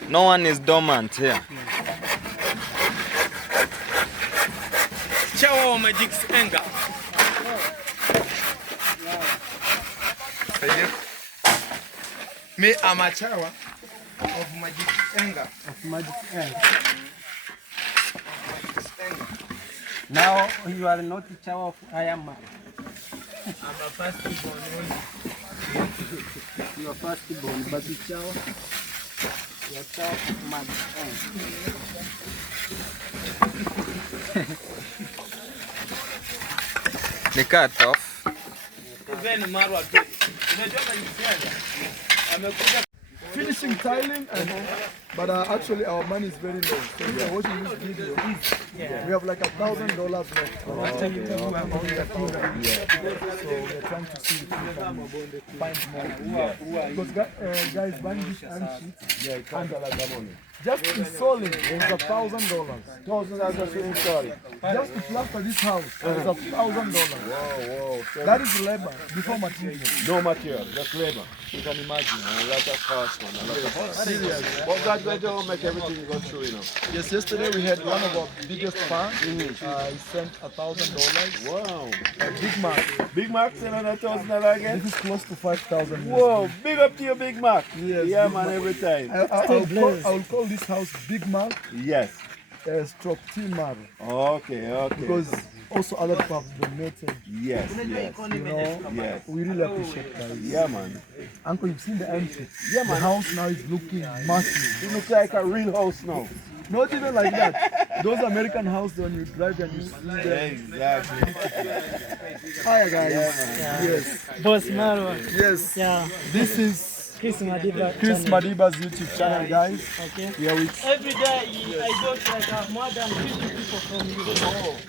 No one is dormant here. Chawa wa Magic Enga. Me am a chawa of Magic Enga. Of Magic Enga. Now you are not the chawa of I am Marwa. I'm a firstborn only. You are firstborn, but the chawa, you are chawa of Magic Enga. They cut off. Even Marwa too. Unajua amekuja Finishing tiling, but actually our money is very low. So we are watching this video. We have like $1,000 left. So we are trying to see if we can find more. Because guys buying this iron sheet, just installing is $1,000. Just to plaster this house is $1,000. Wow. So That is labor before material. no material, just labor. You can imagine a lot of cost, man. A lot of cost. Serious. But God going to make everything go through, you know. Yes, yesterday we had one of our biggest fans. He sent $1,000. Wow. Big Mac. Big Mac sell $1,000 again? This is close to 5,000. Whoa, big up to your Big Mac. Yes, Yeah, Big man, Mac. every time. I'll call this house Big Mac Yes. stroke T Marwa. Okay. Because also other people have donated. Yes. You know, Yes. we really appreciate that. Yeah, man. Uncle, you've seen the entry. Yeah, The man. house now is looking massive. It looks like a real house now. Not even like that. Those American houses when you drive and you see them. Exactly. Hi guys. Yes. Boss Marwa. Yes. Yeah. This is Chris Madiba. Chris Madiba's YouTube channel, guys. Okay. We are with Every day I got like more than 50 people from you.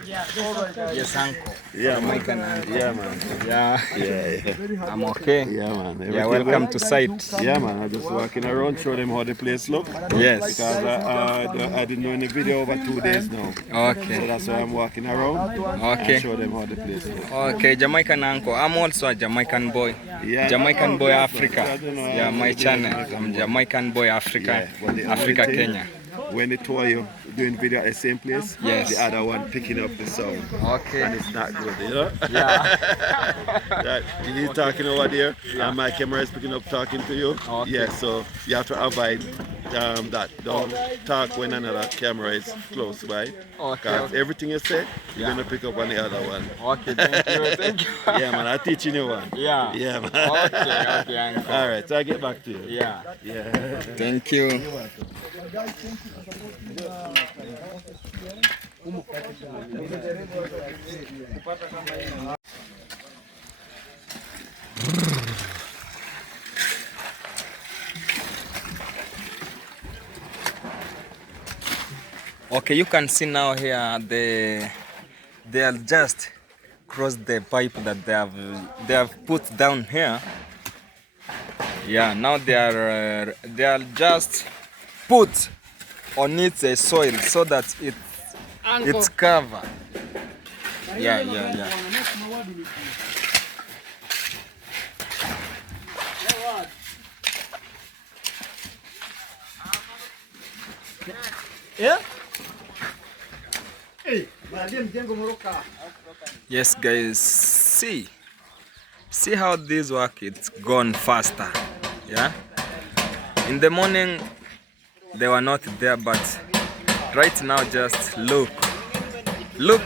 Yeah. Yes, uncle. Yeah, man. Yeah, man. Yeah. Yeah. I'm okay. Yeah, man. Yeah, Everything welcome good? to site. Yeah, man. I just walking around, show them how the place look. Yes. Because I didn't know any video over 2 days now. So Okay. that's why I'm walking around. Okay. And show them how the place look. Okay, Jamaican uncle. I'm also a Jamaican boy. Yeah. Jamaican boy Africa. I don't know. Yeah, my channel. I'm Jamaican boy Africa. Yeah, but the Africa, only thing, Kenya. When they tour you doing video at the same place, Yes. the other one picking up the sound. Okay. And it's not good, you know? Yeah. That he's talking over there, and my camera is picking up talking to you. Okay. Yeah, so you have to avoid that. Don't talk when another camera is close by. Okay. Because everything you say, you're Yeah. gonna pick up on the other one. Okay, thank you. Thank you. Yeah, man, I'm teaching you one. Yeah. Yeah, man. Okay, uncle. All right, so I'll get back to you. Yeah. Yeah. Thank you. guys, thank you for supporting Okay, you can see now here they are just crossed the pipe that they have put down here. Yeah, now they are just put on its soil so that it's covered. Yeah. Yeah? Yes, guys, see how this work it's gone faster. Yeah, in the morning they were not there, but right now just look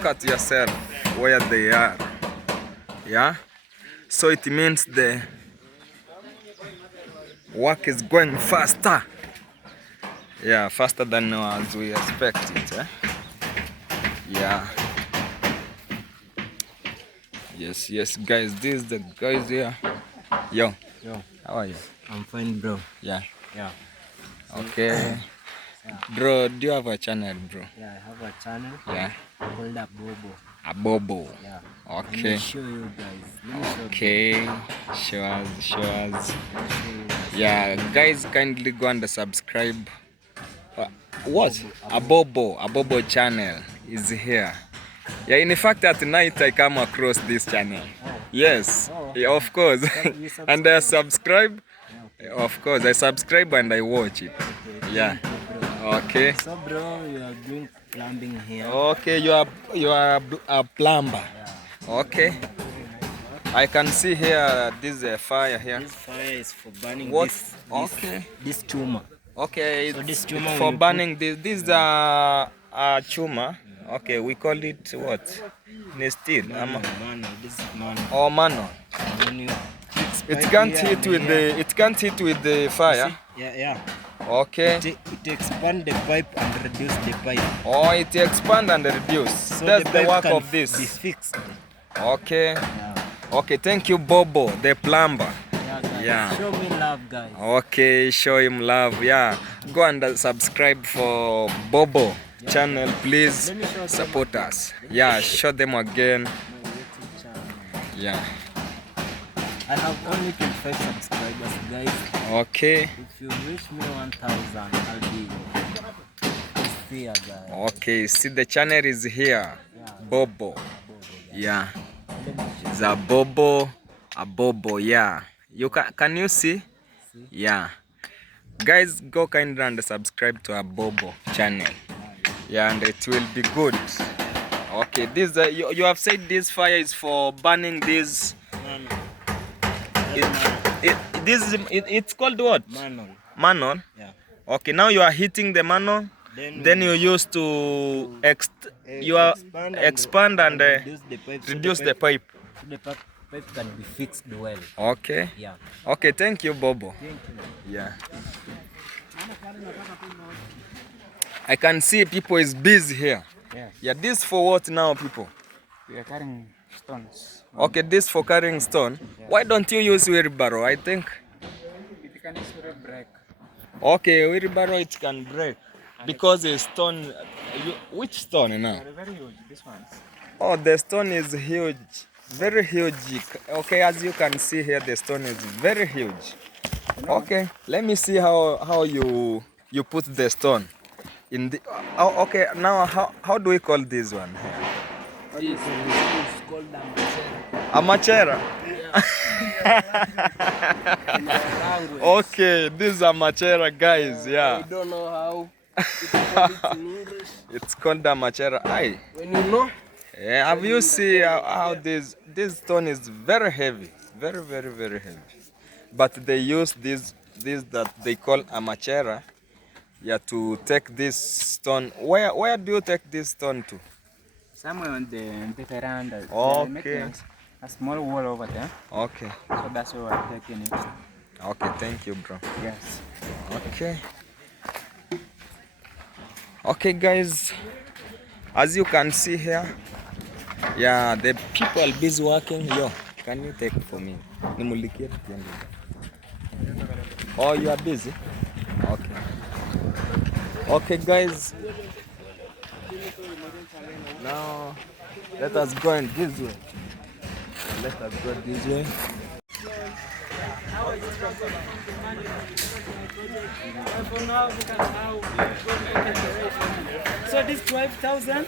at yourself where they are. Yeah, so it means the work is going faster. Yeah, faster than as we expected. Yeah. Yes, guys, this is the guys here. Yo, how are you? I'm fine, bro. Yeah. Yeah. Okay. Bro, do you have a channel, bro? Yeah, I have a channel. Yeah. Called Abobo. Abobo. Yeah. Okay. Let me show you guys. Let me show Okay. Show us. Yeah, guys, kindly go and subscribe. What? Abobo channel is here. Yeah, in fact, at night I come across this channel. Yes, yeah, of course. And I subscribe. Of course, I subscribe and I watch it. Yeah. Okay. So, bro, you are doing plumbing here. Okay, you are a plumber. Okay. I can see here this fire here. This fire is for burning this tumor. Okay, So it's this chuma for burning this. This is a chuma. Okay, we call it what? Steel. Mano, this is mano. Or mano. It can't hit with the fire. Yeah. Okay. It expand the pipe and reduce the pipe. Oh, it expand and reduce. So that's the work can of this. Be fixed. Okay. Yeah. Okay, thank you, Bobo, the plumber. Yeah, guys. Yeah. Show me love, guys. Okay, show him love. Yeah. Go and subscribe for Bobo channel, please. Support us. Yeah, show them again. Yeah. I have only 25 subscribers, guys. Okay. If you reach me 1,000, I'll be here, guys. Okay, see the channel is here. Bobo. Yeah. It's a Bobo. Yeah. You can you see? Yeah. Guys, go kindly and subscribe to our Bobo channel. Yeah, and it will be good. Okay, this you have said this fire is for burning this. It's called what? Manon. Yeah. Okay, now you are hitting the manon. Then you used to expand and reduce the pipe. So the pipe can be fixed well. Okay. Yeah. Okay, thank you, Bobo. Thank you. Yeah. I can see people is busy here. Yes. Yeah, this for what now, people? We are carrying stones. Okay, this for carrying stone. Yes. Why don't you use wheelbarrow? I think. It can easily break. Okay, wheelbarrow it can break because the stone. Which stone now? They are very huge. This one. Oh, the stone is huge, very huge. Okay, as you can see here, the stone is very huge. Okay, let me see how you put the stone in the. Oh, okay. Now how do we call this one? This is called A machera. Okay, this is a machera, guys. Yeah. I don't know how to call it in English. It's called a machera. Aye. When you know. Yeah, have you seen how this stone is very heavy, very heavy. But they use this that they call a machera, yeah, to take this stone. Where do you take this stone to? Somewhere on the veranda. Okay. A small wall over there. Okay. So that's where we're taking it. Okay, thank you, bro. Yes. Okay. Okay, guys. As you can see here, yeah, the people are busy working. Yo, can you take for me? Oh, you are busy? Okay. Okay, guys. Now, let us go in this way. Let us go this way. For now, look at how so this 12,000,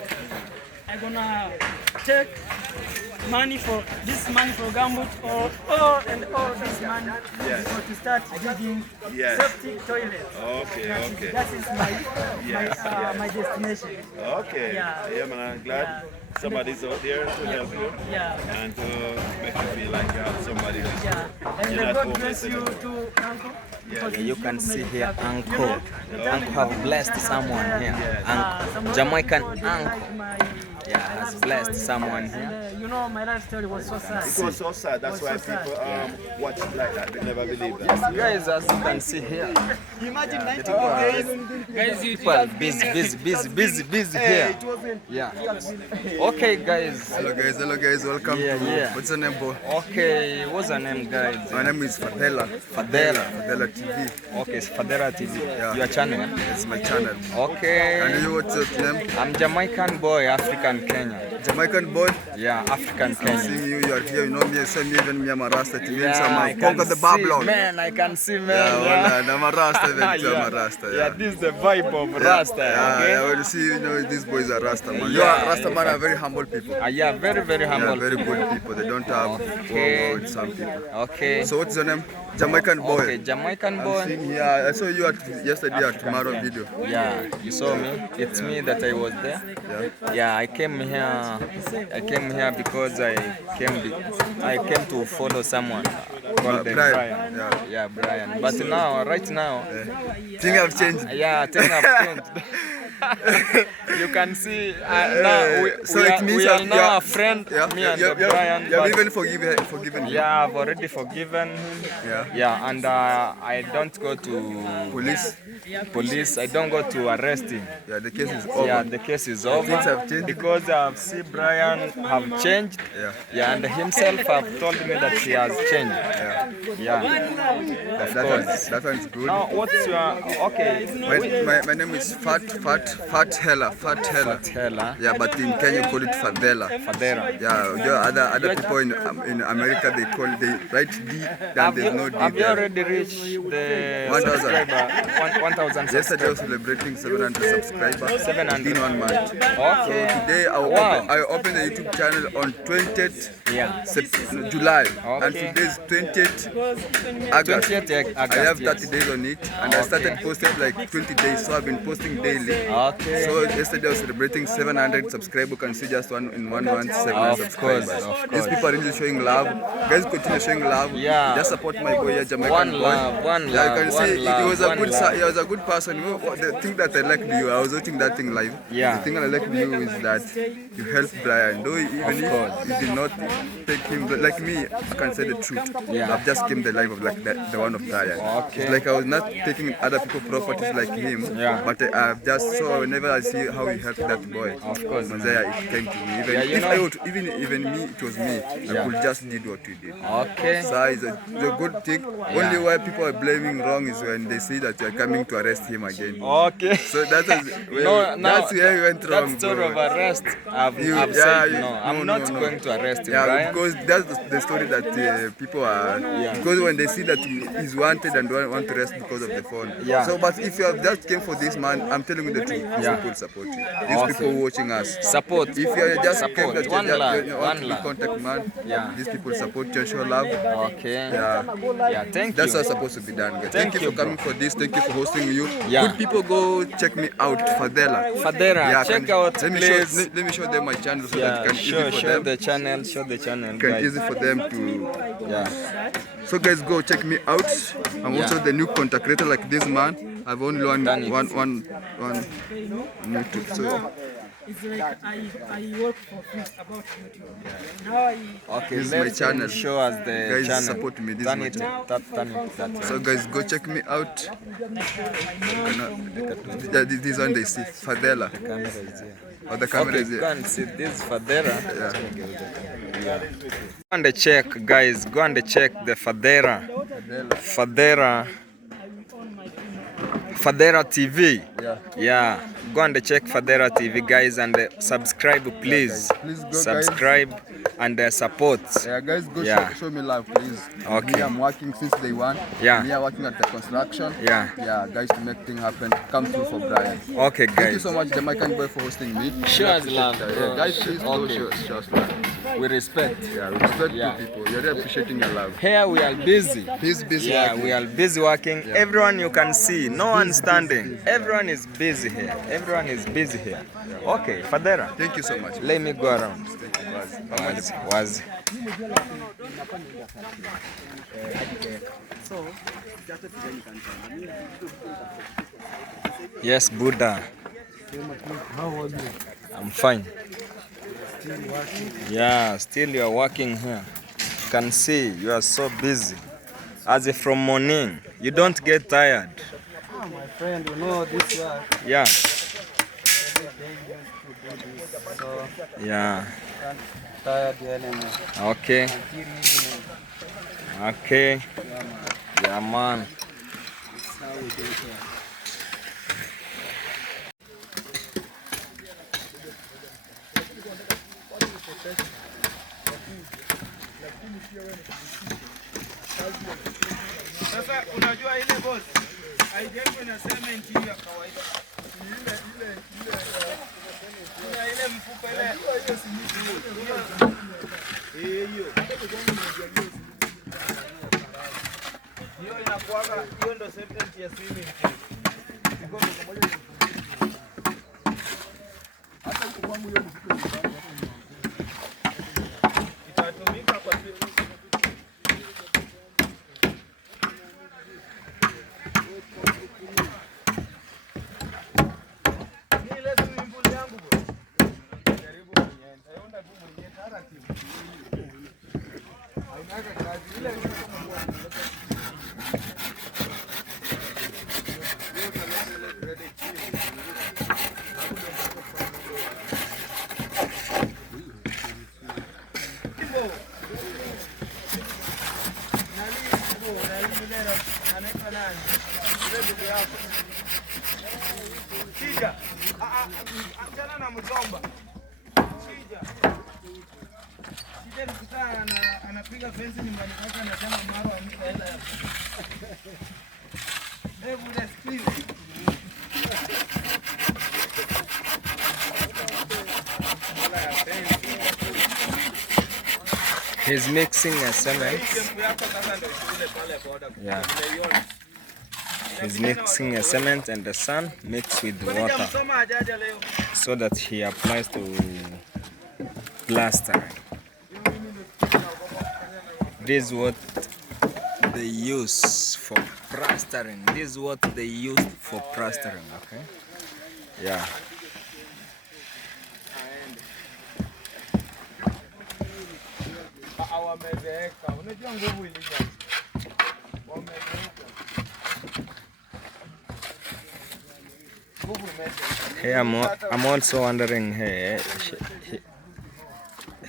I'm gonna take money for this money for gambut or all this money for to start digging septic toilet. Okay. That is my destination. Okay. Yeah, man, I'm glad somebody's out there to help you and to make you feel like you have somebody who's And you're not God homeless bless you anymore. too, Uncle. Yeah, you can see here Uncle. Uncle have blessed someone here. Uncle, Jamaican Uncle. Yeah, has blessed someone here. And, you know, my life story was so sad. It was so sad. That's why people watch it like that. They never believe that. Guys, as you can see here, Imagine 90 Guys, people busy here. Yeah. Okay, guys. Hello guys, welcome to what's your name, boy? Okay, what's your name, guys? My name is Fadela TV. Okay, it's Fadela TV. Yeah. Your channel? It's my channel. Okay. And you, what's your name? I'm Jamaican boy, African Kenya. Jamaican boy? Yeah, African I'm Kenya. seeing you are here, you know me, same even me, I'm a Rasta. It means I I'm can conquer the see, Babylon. man, I can see, man. Yeah, I'm a Rasta, even I'm a Rasta. Yeah, this is the vibe of Rasta, okay? Yeah, when you see, you know, these boys are Rasta, man. You Yeah. are Rasta, man, are very humble people. Yeah, very humble. Yeah, very good people. They don't have war with some people. Okay. So what's your name? Jamaican boy. Okay, Jamaican I'm boy. seeing here. I saw you yesterday at Marwa video. Yeah, you saw me. It's me that I was there. Yeah, I came here. I came here because I came to follow someone called Brian. Yeah, Brian. But now, right now, things have changed. Yeah, things have changed. You can see now we are now a friend. Me and Brian. You have even forgiven him. Yeah, I've already forgiven him. Yeah, and I don't go to police. I don't go to arrest him. Yeah, the case is over. Yeah, the case is over. Things have changed. Because I've seen Brian have changed. Yeah, and himself have told me that he has changed. Yeah. Of course. That one's good. Now, what's your My name is Fat Hella. Yeah, but in Kenya you call it Fadela. Yeah, other people in America they write D, then there's no D. Have you already reached the 1,000 subscribers? Yesterday I was celebrating 700 subscribers. 700 in 1 month. Okay. So today I opened the YouTube channel on 20th July, and today's 20th August. I have 30 days on it, and I started posting like 20 days, so I've been posting daily. Okay. So yesterday I was celebrating 700 subscribers. You can see just in 1 month 700 subscribers. These people are really showing love. Guys, continue showing love. Yeah. Just support my boy here, Jamaican One boy. love. You can see he was a good person. You know, the thing that I liked you, I was watching that thing live. Yeah. The thing I liked you is that you helped Brian. Though even if you did not take him like me, I can say the truth. I've just came the life of like the one of Brian. It's like I was not taking other people's properties like him, but I've just so whenever I see how he helped that boy, of course, it came to me. Even me, it was me. I could just did what we did. Okay. So it's a good thing. Only why people are blaming wrong is when they see that you are coming to arrest him again. Okay. So that's that's where you went wrong. That sort of arrest, I've said no. I'm not going to arrest him, Brian. Because that's the story that people are. Because when they see that he's wanted and want to arrest because of the phone. So, but if you have just came for this man, I'm telling you the truth. These people support you. These people watching us support. If you just came that one love. Contact man, these people support you, show love. Okay. Yeah. Thank you. That's what's supposed to be done. Thank you for coming for this. Thank you for hosting you. Yeah. Good people, go check me out, Fadela. Check out, please. Let me show them my channel so that it can easy for them. Show the channel. Can easy for them to. So guys, go check me out. I'm also the new content creator like this man. I've only one YouTube. So. It's like I work for free about YouTube. Now this is my channel. Show us the guys channel. Support me. This is my channel. So guys, go check me out. This one they see Fadela. The camera is here. Oh, the camera is here. Go and see this Fadera. Go and check, guys. Go and check the Fadera. Fadera TV. Yeah. Yeah. Go and check Fadera TV, guys, and subscribe, please. Yeah, please go, subscribe guys. And support. Yeah, guys, go show me love, please. Okay. Me, I'm working since day one. Yeah. Me, I'm working at the construction. Yeah. Yeah, guys, to make things happen, come through for Brian. Okay, guys. Thank you so much, Jamaican boy, for hosting me. Show us love. Yeah, guys, please go show us love. We respect. Yeah, we respect you people. We're really appreciating your love. Here we are busy. He's busy. Yeah, working. we are busy working. Yeah. Everyone you can see, no one standing. Everyone is busy here. Everyone is busy here. Okay, Fadera. Thank you so much. Let me go around. Was. Yes, Buddha. How are you? I'm fine. Still working? Yeah, still you are working here. You can see you are so busy. As if from morning, you don't get tired. Ah, my friend, you know this work. Yeah. Every day you used to do this, so Yeah. can't tired anymore. Okay. Until evening. Okay. Yeah, man. Yeah, man. That's how we do it here. Sasa unajua ile boss haijengwi na cement hiyo ya kawaida. Kuna ile mfuko ile hiyo simiti hiyo. Hiyo inakuwaga hiyo ndo cement ya cement. Hata kwa hiyo itatumika kwa siku. Shija, achana na mjomba. Shija. Shija nikutana anapiga fence nyumbani kwake anasema Marwa amekaenda hapo. Hebu nasikize. He's mixing a cement. Yeah. He's mixing a cement and the sand mixed with water so that he applies to plaster. This is what they use for plastering. This is what they use for plastering, okay? Yeah. Hey, I'm also wondering, hey,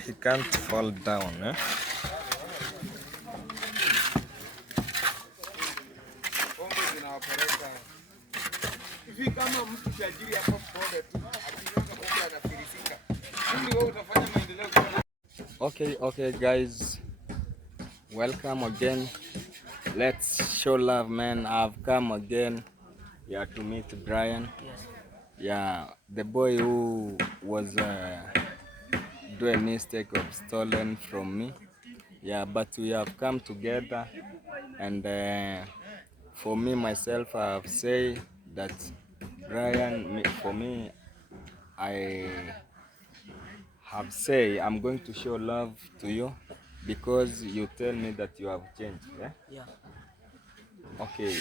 he can't fall down, eh? Okay, guys, welcome again. Let's show love, man. I've come again, yeah, to meet Brian. Yeah, the boy who was do a mistake of stolen from me. Yeah, but we have come together, and for me myself, I have said that Brian, for me, I have said I'm going to show love to you because you tell me that you have changed. Yeah. Yeah. Okay,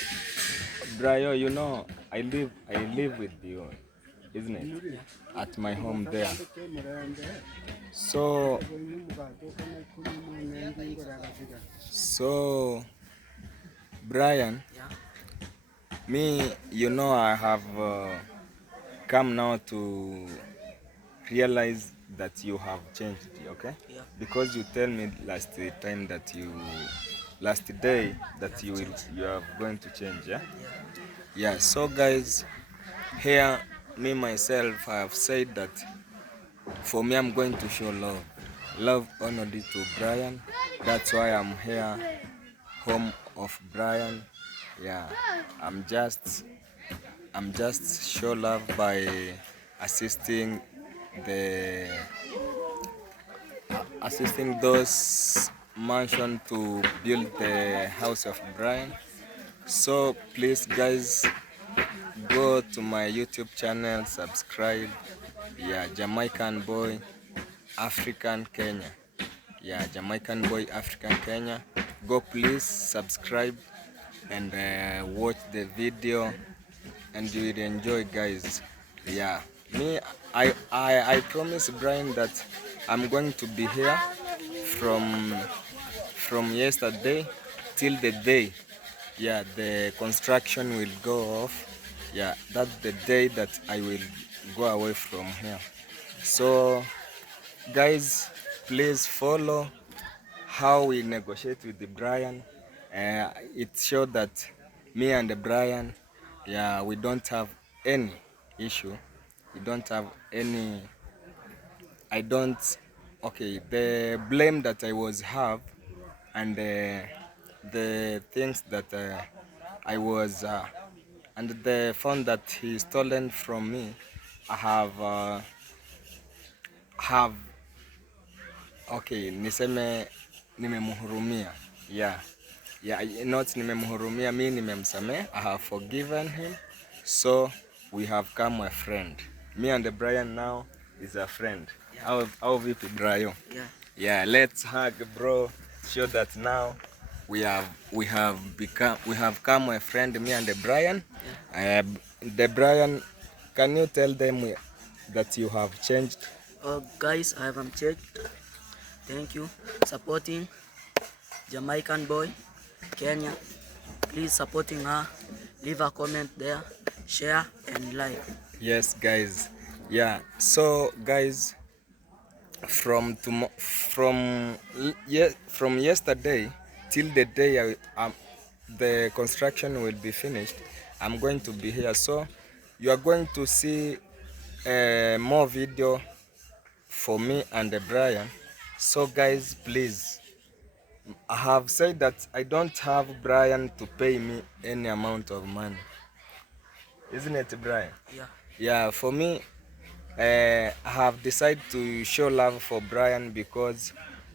Brian, you know I live with you, isn't it? Yeah. At my home there. So Brian, Yeah. me, you know, I have come now to realize that you have changed, okay? Yeah. Because you tell me last day that you are going to change, yeah? Yeah. Yeah, so guys, here me myself I have said that for me I'm going to show love honored to Brian. That's why I'm here, home of Brian. Yeah, I'm just show love by assisting the assisting those mansion to build the house of Brian. So please guys, go to my YouTube channel, subscribe. Yeah, Jamaican boy, African Kenya. Yeah, Jamaican boy, African Kenya. Go please subscribe and watch the video, and you will enjoy, guys. Yeah, me, I promise Brian that I'm going to be here from yesterday till the day, yeah, the construction will go off. Yeah, that's the day that I will go away from here. So guys, please follow how we negotiate with the Brian. It showed that me and the Brian, yeah, we don't have any issue. We don't have any. I don't. Okay, the blame that I was have, and the things that I was, and the phone that he stolen from me, I have okay, niseme nimemhurumia. Yeah. Yeah, not nimemhurumia, mi nimemsameh. I have forgiven him. So we have come a friend. Me and Brian now is a friend. Yeah. How vipi Brian? Yeah. Yeah, let's hug bro. Show that now we have come a friend, me and Brian. Yeah. The Brian, can you tell them that you have changed? Guys, I haven't changed. Thank you supporting Jamaican boy, Kenya. Please supporting her. Leave a comment there, share and like. Yes, guys. Yeah. So, guys, from yesterday till the day the construction will be finished, I'm going to be here. So, you are going to see more video for me and Brian. So guys, please, I have said that I don't have Brian to pay me any amount of money, isn't it, Brian? Yeah. Yeah, for me, I have decided to show love for Brian because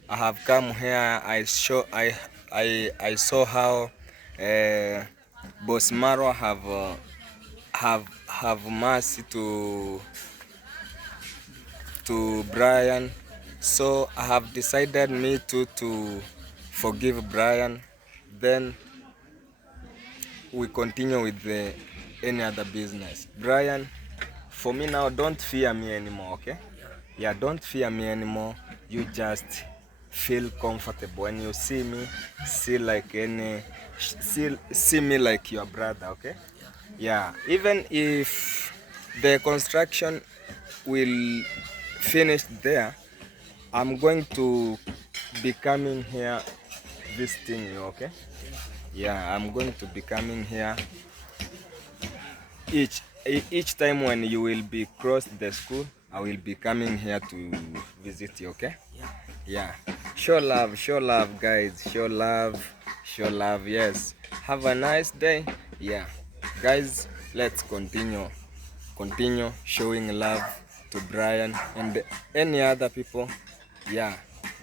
I have come here. I saw how Boss Marwa have mercy to Brian. So I have decided me to forgive Brian. Then we continue with any other business. Brian, for me now, don't fear me anymore, okay? Yeah, don't fear me anymore. You just feel comfortable when you see me. See me like your brother, okay? Yeah. Even if the construction will finish there, I'm going to be coming here visiting you, okay? Yeah, I'm going to be coming here each time when you will be cross the school. I will be coming here to visit you, okay? Yeah. Show love, guys. Show love, yes. Have a nice day. Yeah. Guys, let's continue showing love to Brian and any other people. Yeah.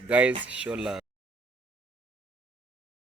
Guys, show love.